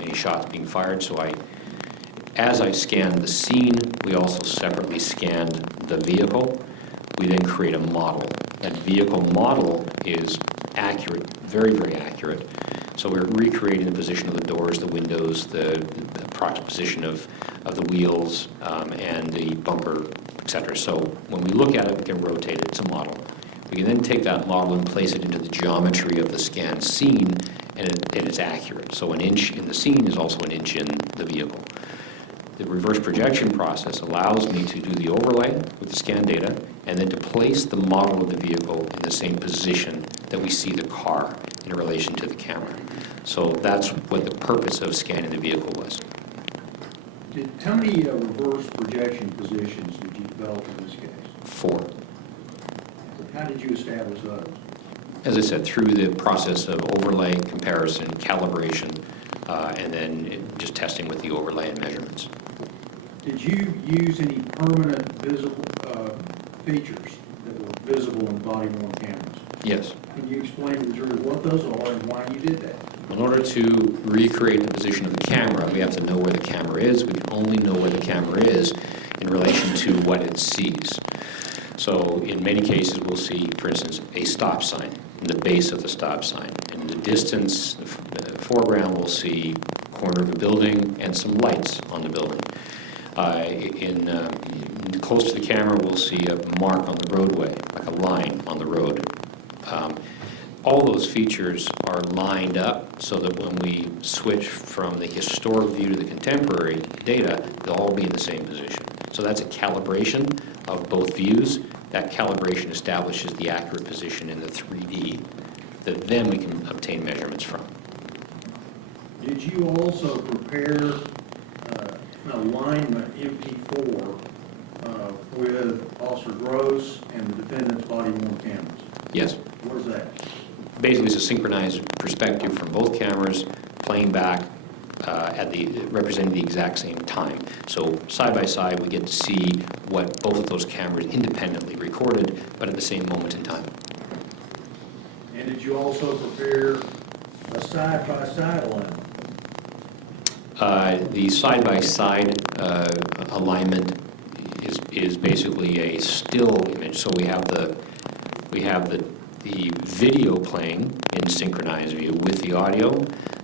any shots being fired. So as I scanned the scene, we also separately scanned the vehicle. We then create a model. That vehicle model is accurate, very, very accurate. So we're recreating the position of the doors, the windows, the approximate position of the wheels and the bumper, etc. So when we look at it, we can rotate it. It's a model. We can then take that model and place it into the geometry of the scanned scene, and it's accurate. So an inch in the scene is also an inch in the vehicle. The reverse projection process allows me to do the overlay with the scan data and then to place the model of the vehicle in the same position that we see the car in relation to the camera. So that's what the purpose of scanning the vehicle was. How many reverse projection positions did you develop in this case? 4. How did you establish those? As I said, through the process of overlay, comparison, calibration, and then just testing with the overlay and measurements. Did you use any permanent visible features that were visible in body-worn cameras? Yes. Can you explain to the jury what those are and why you did that? In order to recreate the position of the camera, we have to know where the camera is. We can only know where the camera is in relation to what it sees. So in many cases, we'll see, for instance, a stop sign in the base of the stop sign. In the distance, the foreground, we'll see corner of a building and some lights on the building. Close to the camera, we'll see a mark on the roadway, like a line on the road. All those features are lined up so that when we switch from the historic view to the contemporary data, they'll all be in the same position. So that's a calibration of both views. That calibration establishes the accurate position in the 3D that then we can obtain measurements from. Did you also prepare an alignment MP4 with Officer Gross and the defendant's body-worn cameras? Yes. What is that? Basically, it's a synchronized perspective from both cameras playing back representing the exact same time. So side by side, we get to see what both of those cameras independently recorded, but at the same moment in time. And did you also prepare a side-by-side alignment? The side-by-side alignment is basically a still image. So we have the video playing in synchronized view with the audio.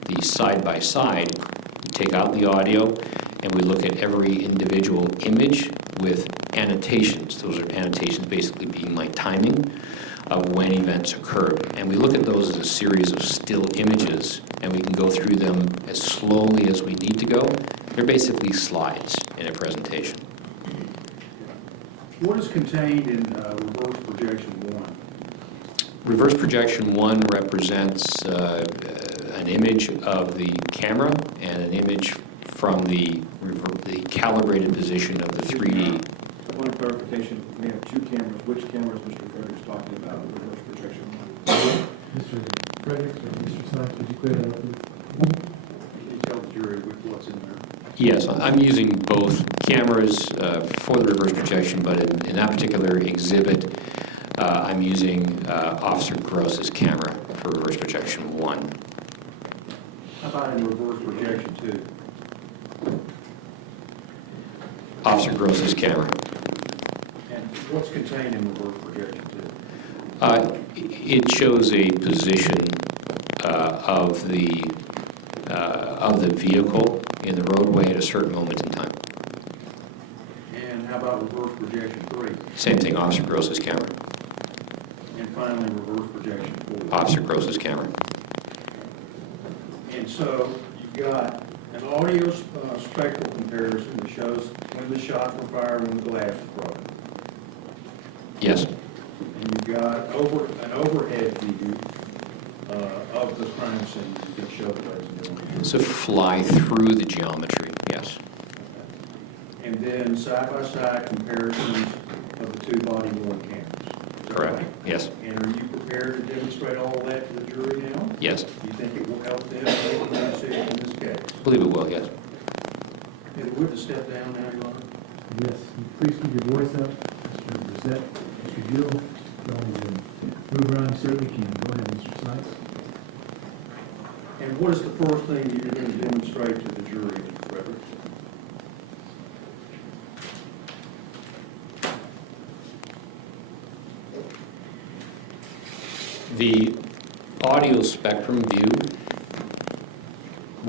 The side-by-side, we take out the audio and we look at every individual image with annotations. Those are annotations basically being my timing of when events occurred. And we look at those as a series of still images, and we can go through them as slowly as we need to go. They're basically slides in a presentation. What is contained in reverse projection 1? Reverse projection 1 represents an image of the camera and an image from the calibrated position of the 3D. One clarification, we have 2 cameras. Which cameras Mr. Fredericks talking about in reverse projection 1? Mr. Fredericks or Mr. Snipes, would you clear that up, please? Can you tell the jury what's in there? Yes, I'm using both cameras for the reverse projection, but in that particular exhibit, I'm using Officer Gross's camera for reverse projection 1. How about in reverse projection 2? Officer Gross's camera. And what's contained in reverse projection 2? It shows a position of the vehicle in the roadway at a certain moment in time. And how about reverse projection 3? Same thing, Officer Gross's camera. And finally, reverse projection 4? Officer Gross's camera. And so you've got an audio spectral comparison that shows when the shots were fired and the glass was broken. Yes. And you've got an overhead view of the crime scene you can show the ladies and gentlemen. It's a fly through the geometry, yes. And then side-by-side comparisons of the 2 body-worn cameras. Is that Correct. right? Yes. And are you prepared to demonstrate all of that to the jury now? Yes. Do you think it will help them make a decision in this case? I believe it will, yes. Can the witness step down now, Your Honor? Yes, please keep your voice up. Mr. Brissett, Mr. Gill, don't even move around, you certainly can. Go ahead, Mr. Snipes. And what is the first thing that you're going to demonstrate to the jury, Mr. Frederick? The audio spectrum view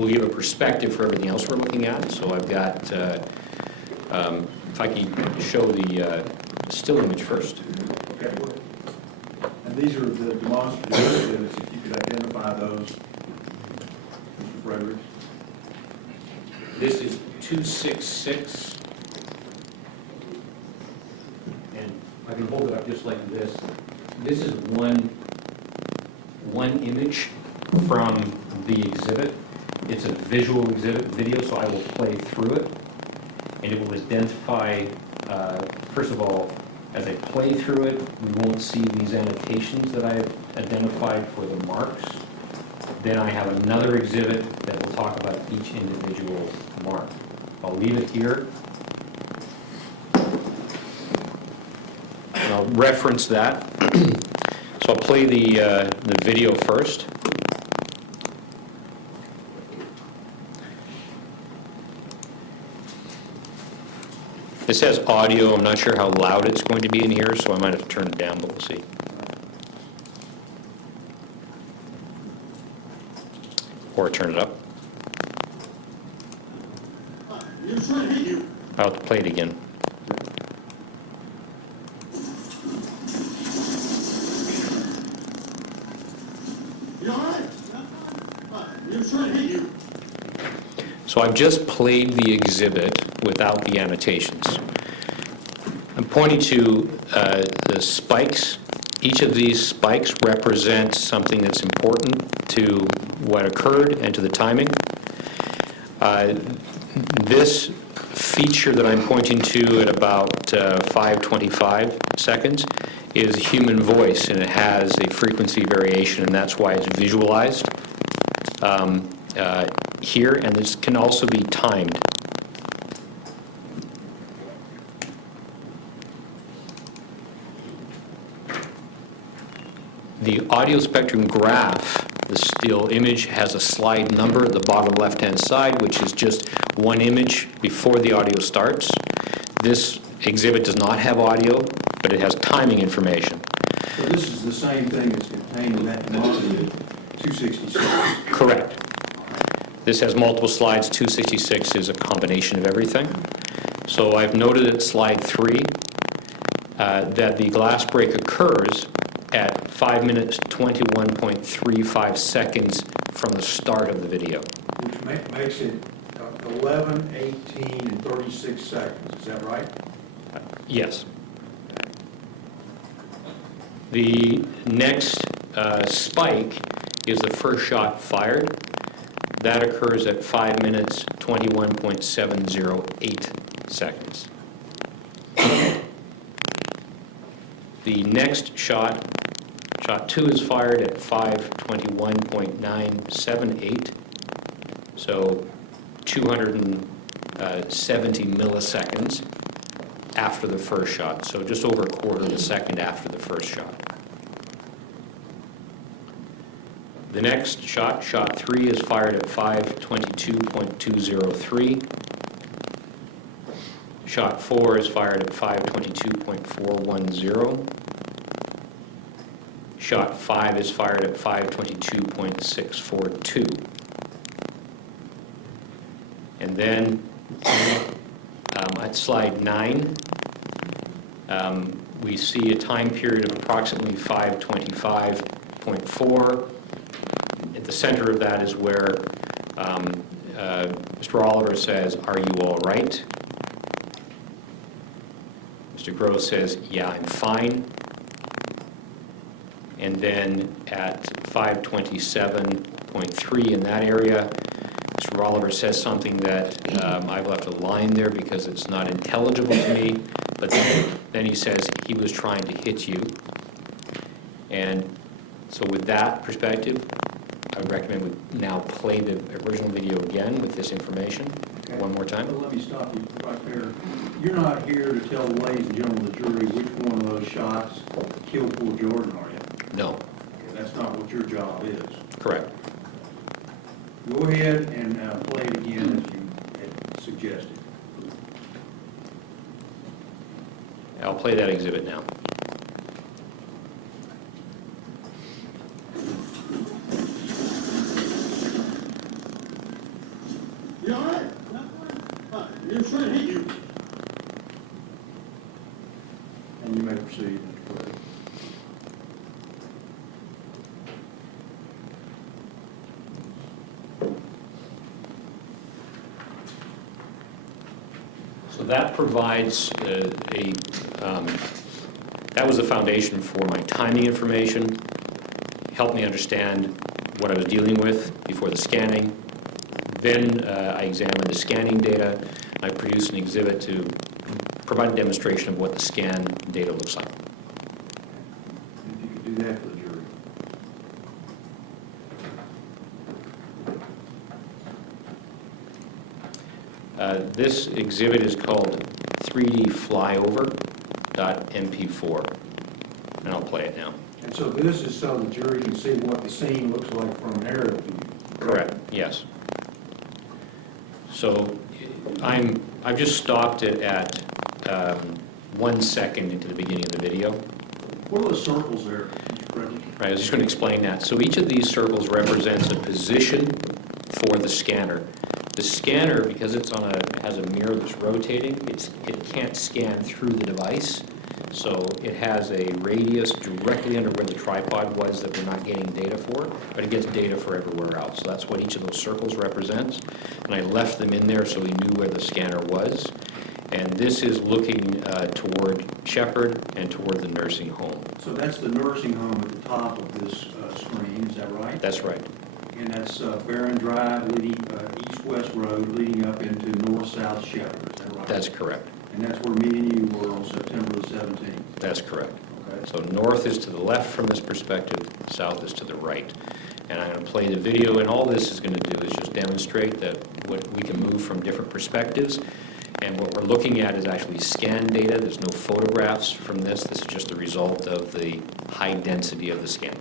will give a perspective for everything else we're looking at. So I've got, if I can show the still image first. Okay. And these are the demonstrative exhibits, if you could identify those, Mr. Fredericks. This is 266. And I can hold it up just like this. This is one image from the exhibit. It's a visual exhibit video, so I will play through it. And it will identify, first of all, as I play through it, we won't see these annotations that I've identified for the marks. Then I have another exhibit that will talk about each individual mark. I'll leave it here. And I'll reference that. So I'll play the video first. This has audio. I'm not sure how loud it's going to be in here, so I might have to turn it down, but we'll see. Or turn it up. I'll have to play it again. So I've just played the exhibit without the annotations. I'm pointing to the spikes. Each of these spikes represents something that's important to what occurred and to the timing. This feature that I'm pointing to at about 5:25 seconds is human voice, and it has a frequency variation, and that's why it's visualized here, and this can also be timed. The audio spectrum graph, the still image, has a slide number at the bottom left-hand side, which is just one image before the audio starts. This exhibit does not have audio, but it has timing information. So this is the same thing that's contained in that demonstrative 266? Correct. This has multiple slides. 266 is a combination of everything. So I've noted at slide 3 that the glass break occurs at 5 minutes 21.35 seconds from the start of the video. Which makes it 11, 18, and 36 seconds. Is that right? Yes. The next spike is the first shot fired. That occurs at 5 minutes 21.708 seconds. The next shot, shot 2, is fired at 5:21.978, so 270 milliseconds after the first shot, so just over a quarter of a second after the first shot. The next shot, shot 3, is fired at 5:22.203. Shot 4 is fired at 5:22.410. Shot 5 is fired at 5:22.642. And then at slide 9, we see a time period of approximately 5:25.4. At the center of that is where Mr. Oliver says, "Are you all right?" Mr. Gross says, "Yeah, I'm fine." And then at 5:27.3 in that area, Mr. Oliver says something that I've left a line there because it's not intelligible to me, but then he says he was trying to hit you. And so with that perspective, I would recommend we now play the original video again with this information one more time. Well, let me stop you right there. You're not here to tell the ladies and gentlemen of the jury which one of those shots killed poor Jordan, are you? No. Okay, that's not what your job is. Correct. Go ahead and play it again as you had suggested. I'll play that exhibit now. And you may proceed, Mr. Clerk. So that provides that was the foundation for my timing information, helped me understand what I was dealing with before the scanning. Then I examined the scanning data. I produced an exhibit to provide a demonstration of what the scan data looks like. If you could do that for the jury. This exhibit is called 3D flyover.mp4, and I'll play it now. And so this is so the jury can see what the scene looks like from an aerial view. Correct, yes. So I've just stopped it at 1 second into the beginning of the video. What are those circles there, Mr. President? Right, I was just going to explain that. So each of these circles represents a position for the scanner. The scanner, because it has a mirror that's rotating, it can't scan through the device. So it has a radius directly under where the tripod was that we're not getting data for, but it gets data for everywhere else. So that's what each of those circles represents. And I left them in there so we knew where the scanner was. And this is looking toward Shepherd and toward the nursing home. So that's the nursing home at the top of this screen, is that right? That's right. And that's Barron Drive leading, east-west road leading up into north-south Shepherd, is that right? That's correct. And that's where me and you were on September the 17th? That's correct. Okay. So north is to the left from this perspective, south is to the right. And I'm going to play the video, and all this is going to do is just demonstrate that we can move from different perspectives. And what we're looking at is actually scan data. There's no photographs from this. This is just the result of the high density of the scanning.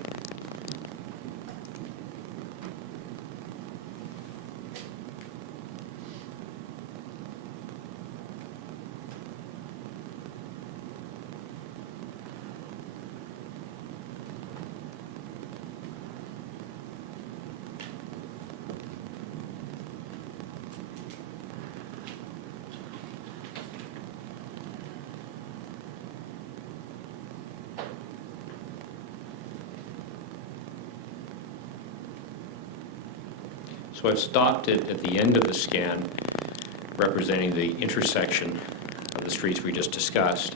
So I've stopped it at the end of the scan, representing the intersection of the streets we just discussed.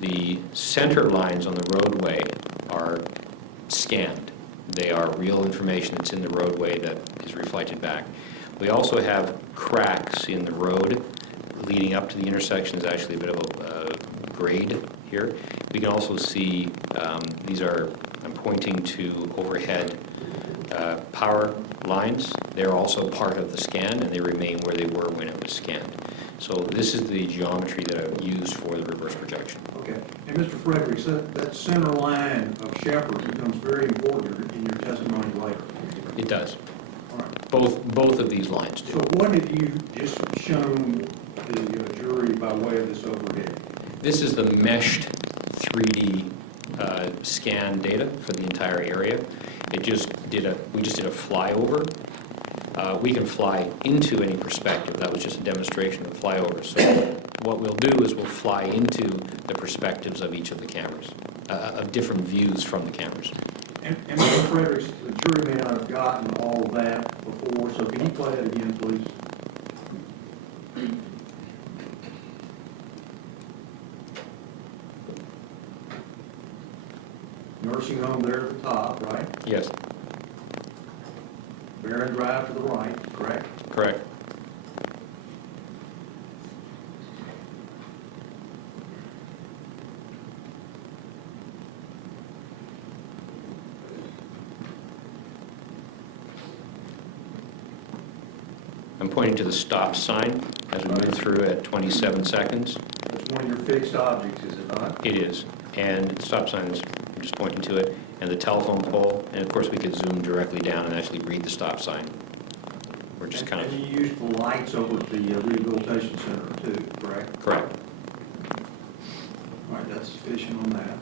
The center lines on the roadway are scanned. They are real information that's in the roadway that is reflected back. We also have cracks in the road leading up to the intersection. There's actually a bit of a grade here. We can also see I'm pointing to overhead power lines. They're also part of the scan, and they remain where they were when it was scanned. So this is the geometry that I've used for the reverse projection. Okay. And Mr. Fredericks, that center line of Shepherd becomes very important in your testimony later. It does. All right. Both of these lines do. So what have you just shown the jury by way of this overhead? This is the meshed 3D scan data for the entire area. We just did a flyover. We can fly into any perspective. That was just a demonstration of flyover. So what we'll do is we'll fly into the perspectives of each of the cameras, of different views from the cameras. And Mr. Fredericks, the jury may not have gotten all of that before, so can you play that again, please? Nursing home there at the top, right? Yes, Barron Drive to the right, correct? correct. I'm pointing to the stop sign as we move through at 27 seconds. It's one of your fixed objects, is it not? It is. And the stop sign is, I'm just pointing to it, and the telephone pole. And of course, we could zoom directly down and actually read the stop sign. We're just kind of... And you used the lights over at the rehabilitation center too, correct? Correct. All right, that's sufficient on that.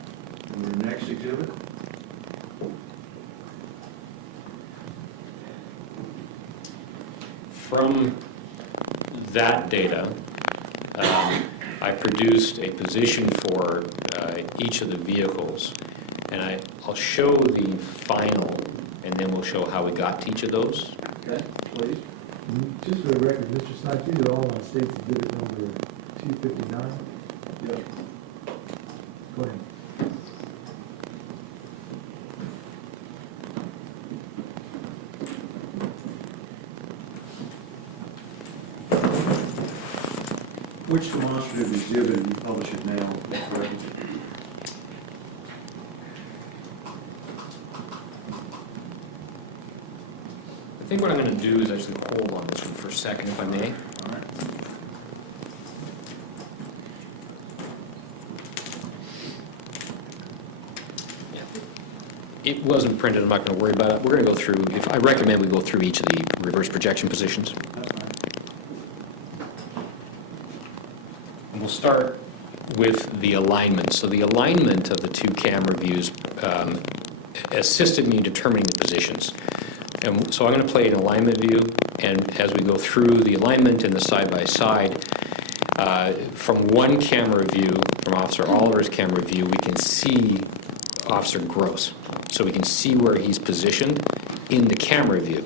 And your next exhibit? From that data, I produced a position for each of the vehicles, and I'll show the final, and then we'll show how we got to each of those. Okay, please. Just for the record, Mr. Snipes, these are all on State's Exhibit number 259. Yes. Go ahead. Which demonstrative exhibit, you publish it now, correct? I think what I'm going to do is actually hold on this one for a second, if I may. All right. It wasn't printed, I'm not going to worry about it. We're going to go through, I recommend we go through each of the reverse projection positions. That's fine. And we'll start with the alignment. So the alignment of the two camera views assisted me in determining the positions. And so I'm going to play an alignment view, and as we go through the alignment and the side-by-side, from one camera view, from Officer Oliver's camera view, we can see Officer Gross. So we can see where he's positioned in the camera view.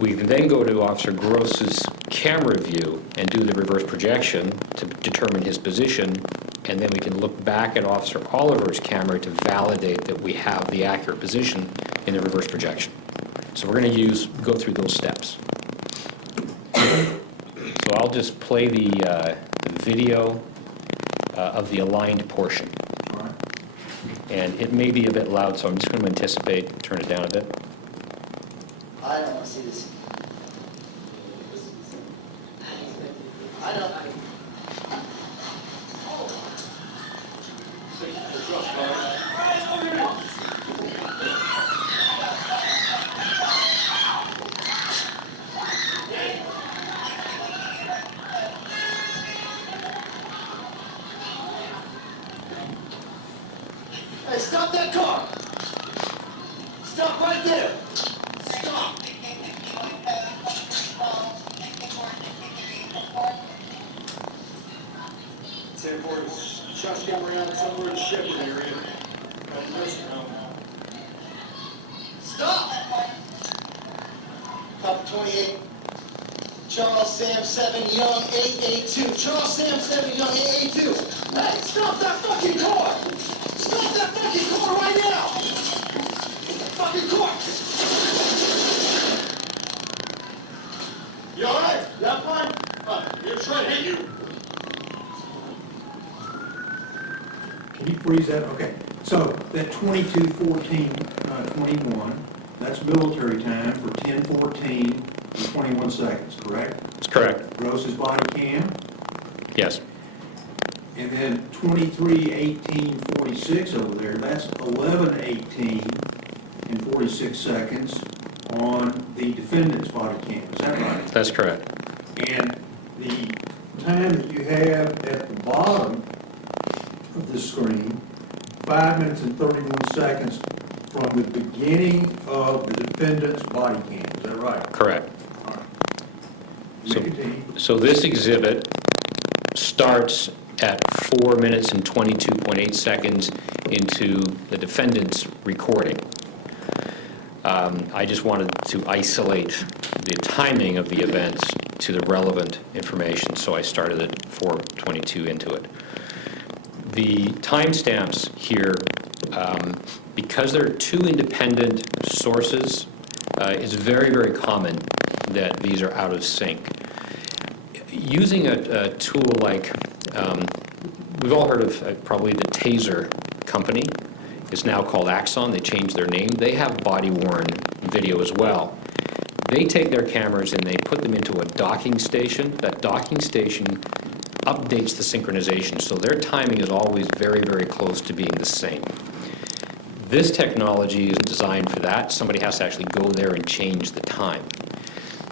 We can then go to Officer Gross's camera view and do the reverse projection to determine his position, and then we can look back at Officer Oliver's camera to validate that we have the accurate position in the reverse projection. So we're going to go through those steps. So I'll just play the video of the aligned portion. All right. And it may be a bit loud, so I'm just going to anticipate, turn it down a bit. I don't want to see this. I don't. Hey, stop that car! Stop right there! Stop! Shots came around somewhere in the Shepherd area. Stop! Copy 28. Charles Sam 7 Young 882. Charles Sam 7 Young 882. Hey, stop that fucking car! Stop that fucking car right now! Fucking car! You alright? Yeah, fine. You're trying to hit you. Can you freeze that? Okay. So that 22:14:21, that's military time for 10:14 and 21 seconds, correct? That's correct. Gross's body cam. Yes. And then 23:18:46 over there, that's 11:18 and 46 seconds on the defendant's body cam. Is that right? That's correct. And the time that you have at the bottom of the screen, 5 minutes and 31 seconds from the beginning of the defendant's body cam. Is that right? Correct. All right. So- Continue. So this exhibit starts at 4 minutes and 22.8 seconds into the defendant's recording. I just wanted to isolate the timing of the events to the relevant information, so I started at 4:22 into it. The timestamps here, because there are two independent sources, it's very, very common that these are out of sync. Using a tool like, we've all heard of probably the Taser company. It's now called Axon. They changed their name. They have body-worn video as well. They take their cameras and they put them into a docking station. That docking station updates the synchronization, so their timing is always very, very close to being the same. This technology isn't designed for that. Somebody has to actually go there and change the time.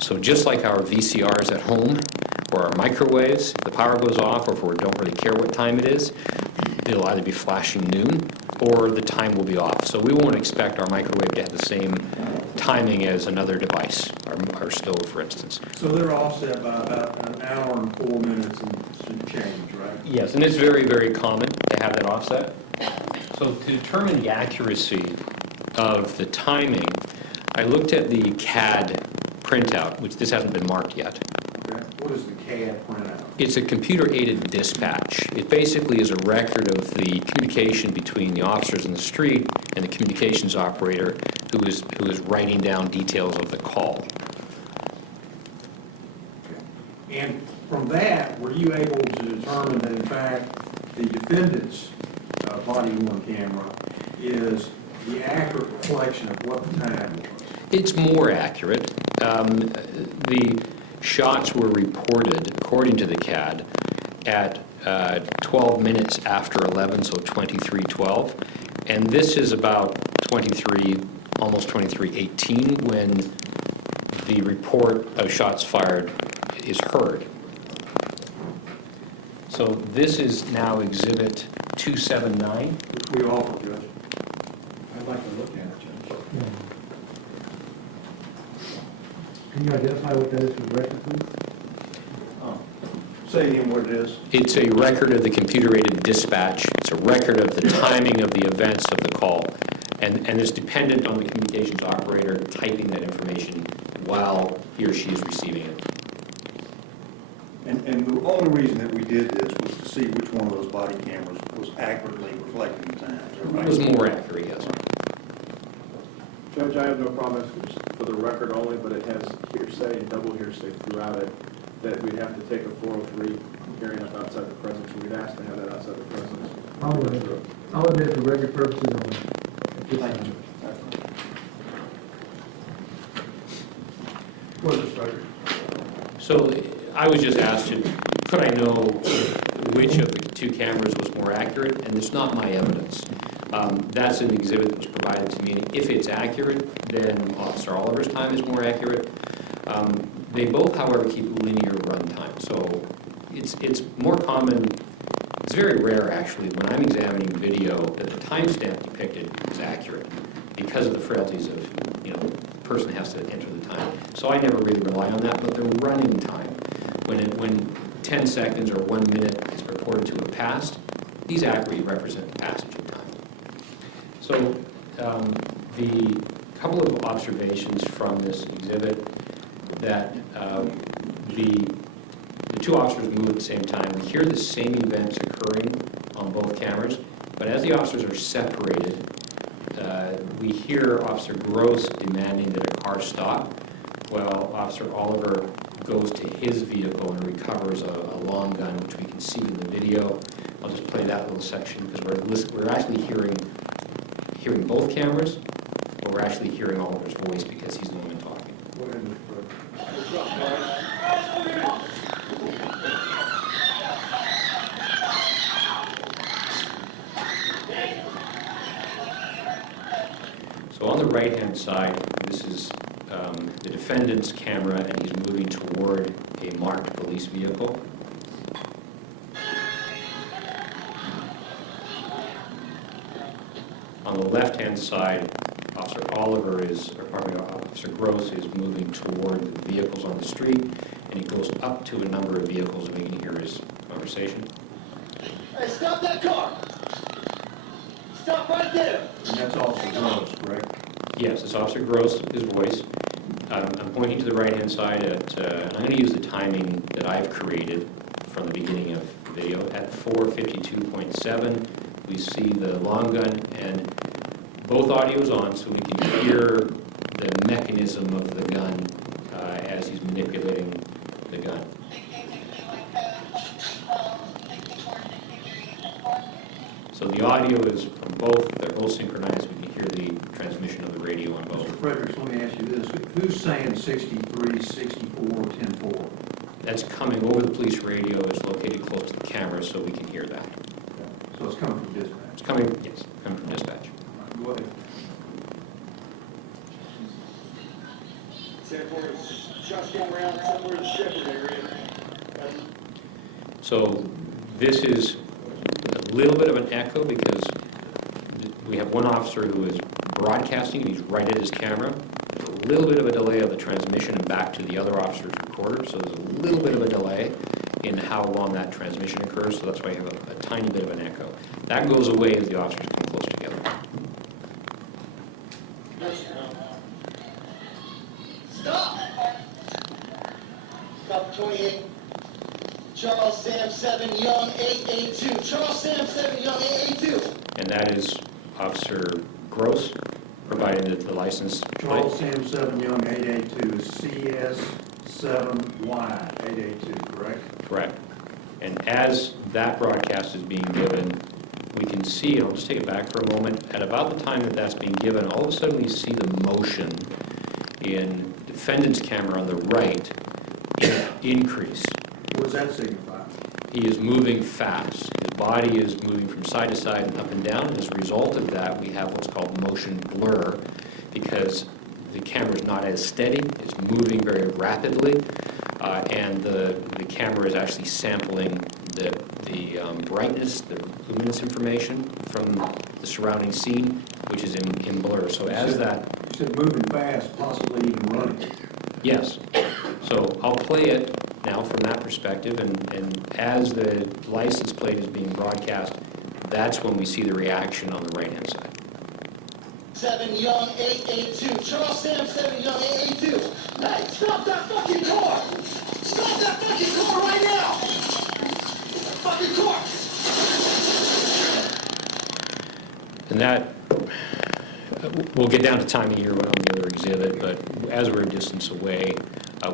So just like our VCRs at home, or our microwaves, if the power goes off, or if we don't really care what time it is, it'll either be flashing noon, or the time will be off. So we won't expect our microwave to have the same timing as another device, our stove, for instance. So they're offset by about an hour and 4 minutes and some change, right? Yes, and it's very, very common to have that offset. So to determine the accuracy of the timing, I looked at the CAD printout, which this hasn't been marked yet. Okay. What is the CAD printout? It's a computer-aided dispatch. It basically is a record of the communication between the officers in the street and the communications operator who is writing down details of the call. And from that, were you able to determine that in fact the defendant's body-worn camera is the accurate reflection of what the time was? It's more accurate. The shots were reported, according to the CAD, at 12 minutes after 11, so 23:12. And this is about 23, almost 23:18 when the report of shots fired is heard. So this is now Exhibit 279. Which we offer, Judge. I'd like to look at it, Judge. Can you identify what that is for the record, please? Say again what it is. It's a record of the computer-aided dispatch. It's a record of the timing of the events of the call. And it's dependent on the communications operator typing that information while he or she is receiving it. And the only reason that we did this was to see which one of those body cameras was accurately reflecting the time. Is that right? It was more accurate, yes. Judge, I have no problem for the record only, but it has hearsay and double hearsay throughout it, that we'd have to take a 403 hearing up outside the presence, and we'd ask to have that outside the presence. I'll admit for record purposes only. At this Thank time. you. Go ahead, Mr. Frederick. So I was just asked, could I know which of the two cameras was more accurate? And it's not my evidence. That's an exhibit that was provided to me. If it's accurate, then Officer Oliver's time is more accurate. They both, however, keep linear run time. So it's more common, it's very rare actually, when I'm examining video, that the timestamp depicted is accurate because of the frailties of, the person has to enter the time. So I never really rely on that, but the running time, when 10 seconds or 1 minute is reported to have passed, these accurately represent the passage of time. So the couple of observations from this exhibit that the two officers move at the same time. We hear the same events occurring on both cameras, but as the officers are separated, we hear Officer Gross demanding that a car stop, while Officer Oliver goes to his vehicle and recovers a long gun, which we can see in the video. I'll just play that little section because we're actually hearing both cameras, but we're actually hearing Oliver's voice because he's the one talking. Go ahead, Mr. Frederick. So on the right-hand side, this is the defendant's camera, and he's moving toward a marked police vehicle. On the left-hand side, Officer Officer Gross is moving toward the vehicles on the street, and he goes up to a number of vehicles, and we can hear his conversation. Hey, stop that car! Stop right there! And that's Officer Gross, correct? Yes, it's Officer Gross, his voice. I'm pointing to the right-hand side at, and I'm going to use the timing that I've created from the beginning of the video. At 4:52.7, we see the long gun, and both audios on, so we can hear the mechanism of the gun as he's manipulating the gun. So the audio is from both, they're both synchronized, we can hear the transmission of the radio on both. Mr. Fredericks, let me ask you this. Who's saying 63, 64, 10-4? That's coming over the police radio, it's located close to the camera, so we can hear that. So it's coming from dispatch. It's coming, yes, coming from dispatch. Go ahead. Shots going around somewhere in the Shepherd area. So this is a little bit of an echo because we have one officer who is broadcasting and he's right at his camera. little bit of a delay of the transmission and back to the other officer's recorder, so there's a little bit of a delay in how long that transmission occurs, so that's why you have a tiny bit of an echo. That goes away as the officers come close together. Stop! Stop 28. Charles Sam 7 Young 882. Charles Sam 7 Young 882. And that is Officer Gross, providing the license plate. Charles Sam 7 Young 882 is CS7Y 882, correct? Correct. And as that broadcast is being given, we can see, I'll just take it back for a moment, at about the time that that's being given, all of a sudden we see the motion in defendant's camera on the right increase. What does that signify? He is moving fast. His body is moving from side to side and up and down. As a result of that, we have what's called motion blur, because the camera is not as steady, it's moving very rapidly, and the camera is actually sampling the brightness, the luminance information from the surrounding scene, which is in blur. So as that... You said moving fast, possibly even running. Yes. So I'll play it now from that perspective, and as the license plate is being broadcast, that's when we see the reaction on the right-hand side. 7 Young 882. Charles Sam 7 Young 882. Hey, stop that fucking car! Stop that fucking car right now! Fucking car! And that, we'll get down to timing here on the other exhibit, but as we're a distance away,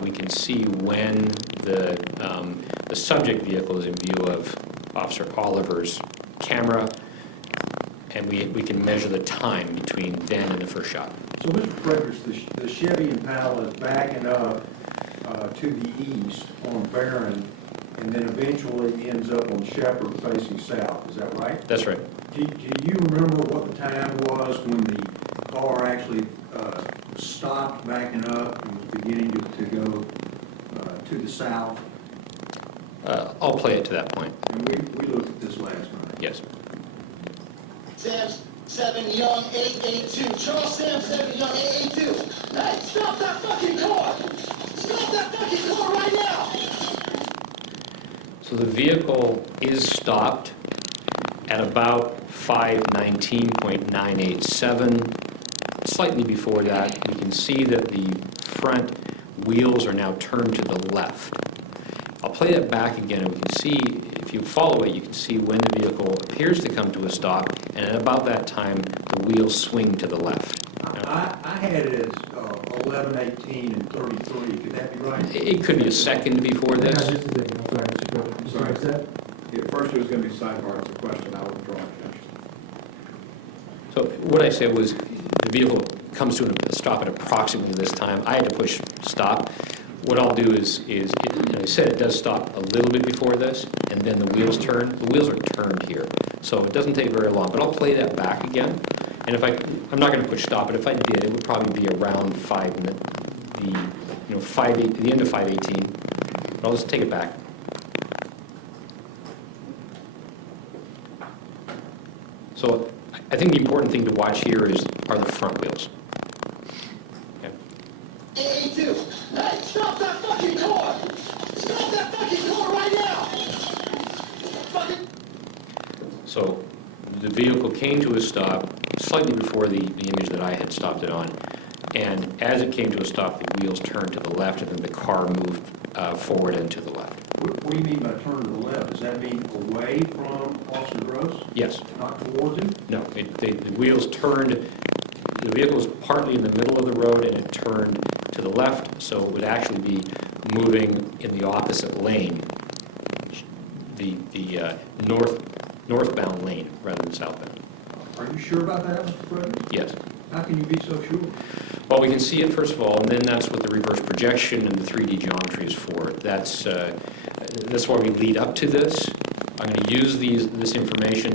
we can see when the subject vehicle is in view of Officer Oliver's camera, and we can measure the time between then and the first shot. So, Mr. Fredericks, the Chevy Impala is backing up to the east on Barron, and then eventually ends up on Shepherd facing south. Is that right? That's right. Do you remember what the time was when the car actually stopped backing up and was beginning to go to the south? I'll play it to that point. And we looked at this last night. Yes. Sam 7 Young 882. Charles Sam 7 Young 882. Hey, stop that fucking car! Stop that fucking car right now! So the vehicle is stopped at about 519.987. Slightly before that, we can see that the front wheels are now turned to the left. I'll play that back again, and we can see, if you follow it, you can see when the vehicle appears to come to a stop, and at about that time, the wheels swing to the left. I had it as 11, 18, and 33. Could that be right? It could be a second before Hang on this. just a second, I'm sorry, Mr. Copeland. Mr. Sorry. Bissett? At first it was going to be sidebar, it's a question, I will withdraw, Judge. So what I said was, the vehicle comes to a stop at approximately this time. I had to push stop. What I'll do is and I said it does stop a little bit before this, and then the wheels turn. The wheels are turned here, so it doesn't take very long. But I'll play that back again, and if I'm not going to push stop, but if I did, it would probably be around the end of 518. But I'll just take it back. So I think the important thing to watch here are the front wheels. 882. Hey, stop that fucking car! Stop that fucking car right now! Fucking... So the vehicle came to a stop slightly before the image that I had stopped it on. And as it came to a stop, the wheels turned to the left, and then the car moved forward and to the left. What do you mean by turn to the left? Does that mean away from Officer Gross? Yes. Not towards him? No, the wheels turned, the vehicle was partly in the middle of the road, and it turned to the left, so it would actually be moving in the opposite lane, the northbound lane rather than southbound. Are you sure about that, Mr. Fredericks? Yes. How can you be so sure? Well, we can see it first of all, and then that's what the reverse projection and the 3D geometry is for. That's why we lead up to this. I'm going to use this information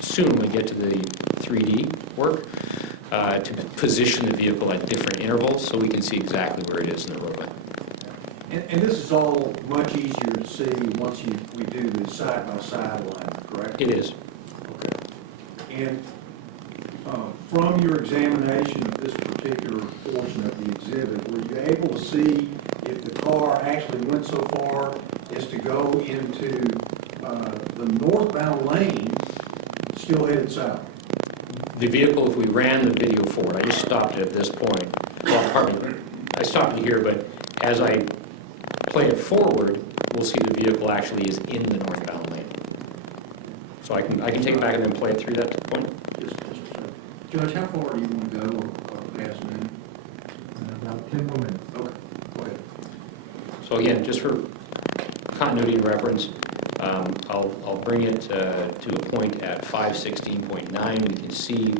soon when we get to the 3D work to position the vehicle at different intervals so we can see exactly where it is in the roadway. And this is all much easier to see once we do the side-by-side alignment, correct? It is. Okay. And from your examination of this particular particular portion of the exhibit, were you able to see if the car actually went so far as to go into the northbound lane, still headed south? The vehicle, if we ran the video forward, I just stopped it at this point. Well, pardon me, I stopped it here, but as I play it forward, we'll see the vehicle actually is in the northbound lane. So I can take it back and then play it through that point. Just a second. Judge, how far do you want to go or past now? About 10 more minutes. Okay, go ahead. So again, just for continuity and reference, I'll bring it to a point at 516.9. We can see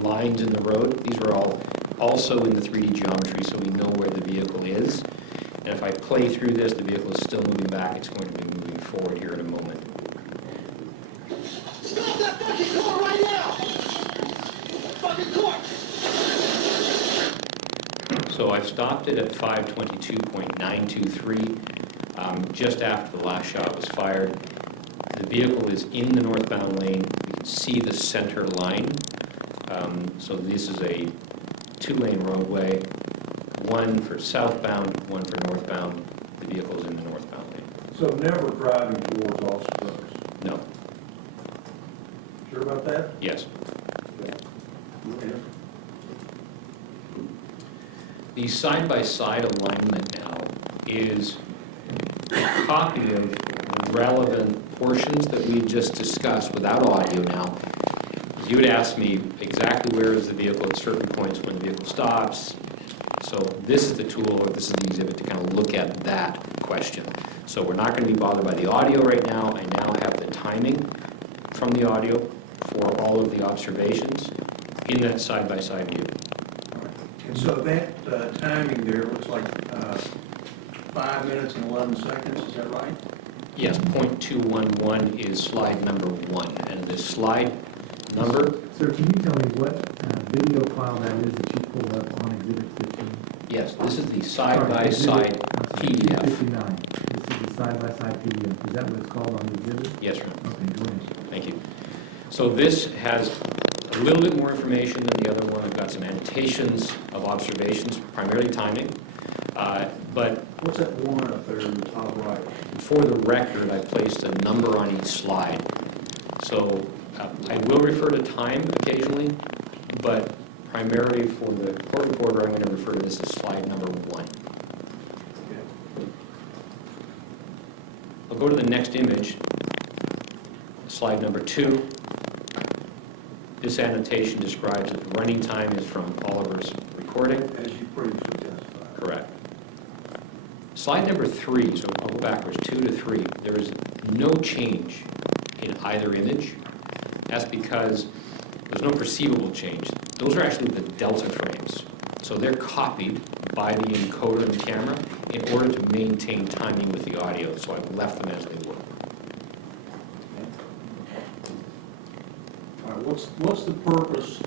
lines in the road. These are all also in the 3D geometry, so we know where the vehicle is. And if I play through this, the vehicle is still moving back. It's going to be moving forward here in a moment. Stop that fucking car right now! Fucking car! So I've stopped it at 522.923, just after the last shot was fired. The vehicle is in the northbound lane. You can see the center line. So this is a two-lane roadway, one for southbound, one for northbound. The vehicle is in the northbound lane. So never driving towards Officer Brooks. No. Sure about that? Yes. Okay. Go ahead. The side-by-side alignment now is a copy of relevant portions that we just discussed without audio now. You would ask me exactly where is the vehicle at certain points when the vehicle stops. So this is the tool, or this is the exhibit to kind of look at that question. So we're not going to be bothered by the audio right now. I now have the timing from the audio for all of the observations in that side-by-side view. And so that timing there looks like 5 minutes and 11 seconds, is that right? Yes, .211 is slide number 1, and the slide number, Sir, can you tell me what video file that is that you pulled up on Exhibit 15? yes, this is the side-by-side Exhibit PDF. 59. This is the side-by-side PDF. Is that what it's called on the exhibit? Yes, sir. Okay, go ahead. Thank you. So this has a little bit more information than the other one. I've got some annotations of observations, primarily timing. But What's that one up there in the top right? for the record, I placed a number on each slide. So I will refer to time occasionally, but primarily for the court reporter, I'm going to refer to this as slide number 1. I'll go to the next image, slide number 2. This annotation describes that the running time is from Oliver's recording. As you previously testified. Correct. Slide number 3, so I'll go backwards, 2 to 3. There is no change in either image. That's because there's no perceivable change. Those are actually the delta frames. So they're copied by the encoder and camera in order to maintain timing with the audio. So I've left them as they were. All right, what's the purpose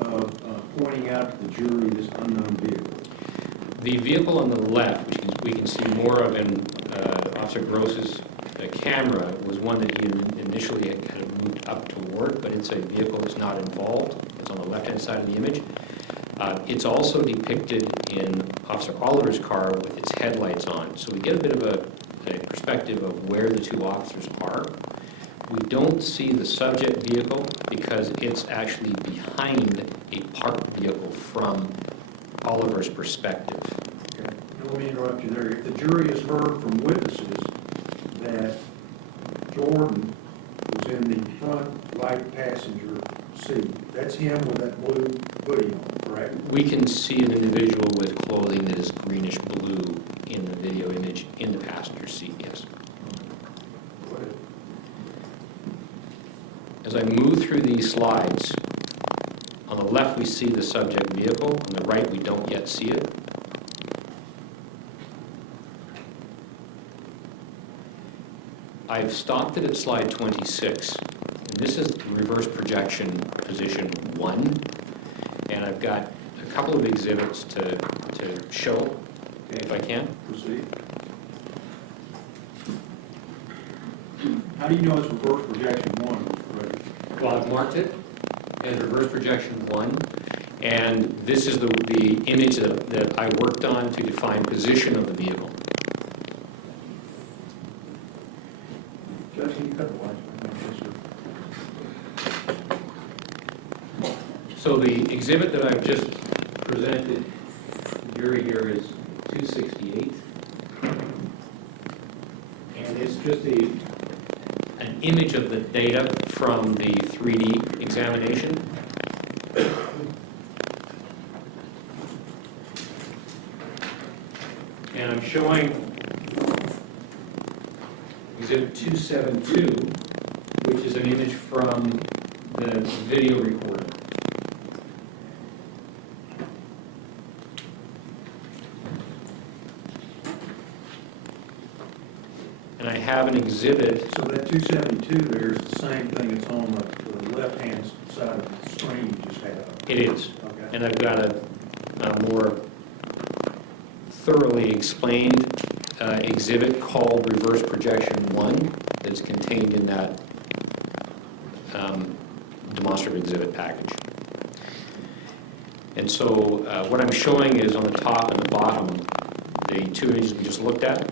of pointing out to the jury this unknown vehicle? The vehicle on the left, which we can see more of in Officer Gross's camera, was one that he initially had kind of moved up toward, but it's a vehicle that's not involved. It's on the left-hand side of the image. It's also depicted in Officer Oliver's car with its headlights on, so we get a bit of a perspective of where the two officers are. We don't see the subject vehicle because it's actually behind a parked vehicle from Oliver's perspective. Okay. Now, let me interrupt you there. If the jury has heard from witnesses that Jordan was in the front right passenger seat, that's him with that blue hoodie on, correct? We can see an individual with clothing that is greenish blue in the video image in the passenger seat, yes. Go ahead. As I move through these slides, on the left we see the subject vehicle, on the right we don't yet see it. I've stopped it at slide 26, and this is reverse projection position 1, and I've got a couple of exhibits to show, if I can. Proceed. How do you know it's reverse projection 1? Correct. Well, I've marked it as reverse projection 1, And this is the image that I worked on to define position of the vehicle. Judge, can you cut the lights? So the exhibit that I've just presented to the jury here is 268. And it's just an image of the data from the 3D examination. And I'm showing exhibit 272, which is an image from the video recorder. And I have an exhibit. So that 272 there is the same thing that's on the left-hand side of the screen you just had up. It is. Okay. And I've got a more thoroughly explained exhibit called Reverse Projection 1 that's contained in that demonstrative exhibit package. And so what I'm showing is on the top and the bottom, the two images we just looked at.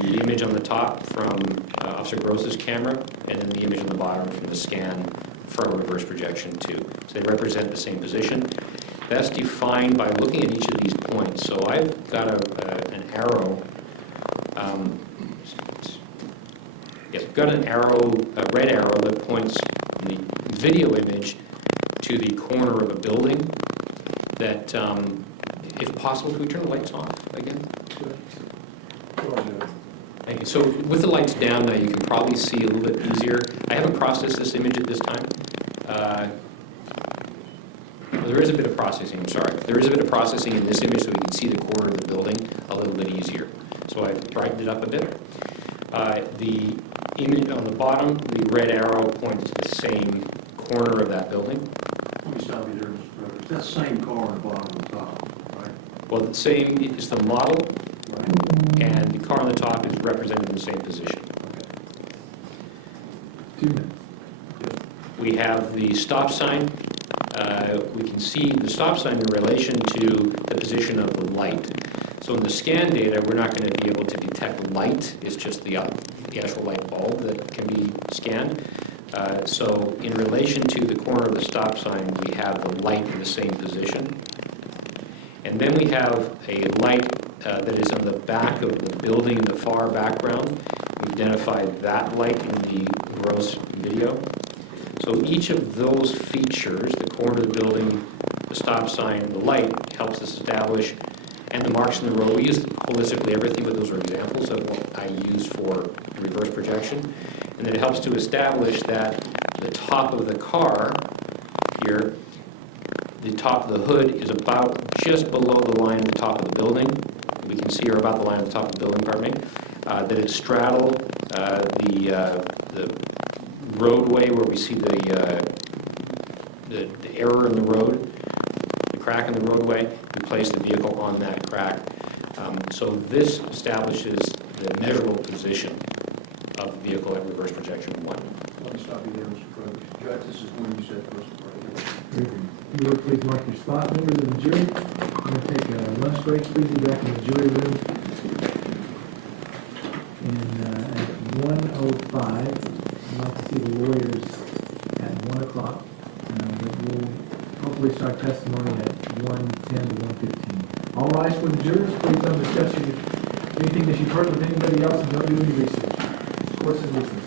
The image on the top from Officer Gross's camera, and then the image on the bottom from the scan from Reverse Projection 2. So they represent the same position. That's defined by looking at each of these points. So I've got an arrow. I've got an arrow, a red arrow that points the video image to the corner of a building. That, if possible, can we turn the lights on again? Thank you. So with the lights down now, you can probably see a little bit easier. I haven't processed this image at this time. Well, there is a bit of processing, I'm sorry. There is a bit of processing in this image so we can see the corner of the building a little bit easier. So I've brightened it up a bit. The image on the bottom, the red arrow points to the same corner of that building. Let me stop you there, Mr. Fredericks. It's that same car on the bottom and top, right? Well, the same is the model, Right. and the car on the top is represented in the same position. Okay. 2 minutes. We have the stop sign. We can see the stop sign in relation to the position of the light. So in the scan data, we're not going to be able to detect light. It's just the actual light bulb that can be scanned. So in relation to the corner of the stop sign, we have the light in the same position. And then we have a light that is on the back of the building in the far background. We identified that light in the gross video. So each of those features, the corner of the building, the stop sign, and the light, helps us establish, and the marks in the road. We use holistically everything, but those are examples of what I use for reverse projection. And then it helps to establish that the top of the car here, the top of the hood is about just below the line of the top of the building. We can see, or about the line of the top of the building, pardon me. That it straddled the roadway where we see the error in the road, the crack in the roadway. We place the vehicle on that crack. So this establishes the measurable position of the vehicle at reverse projection 1. Let me stop you there, Mr. Fredericks. Judge, this is when you said first part. If you would please mark your spot, members of the jury. I'm going to take a lunch break. Please be back in the jury room. And at 1:05, I'd like to see the lawyers at 1 o'clock. But we'll hopefully start testimony at 1:10 to 1:15. All rise for the jurors. Please don't discuss anything that you've heard with anybody else and don't do any research. Court's in recess.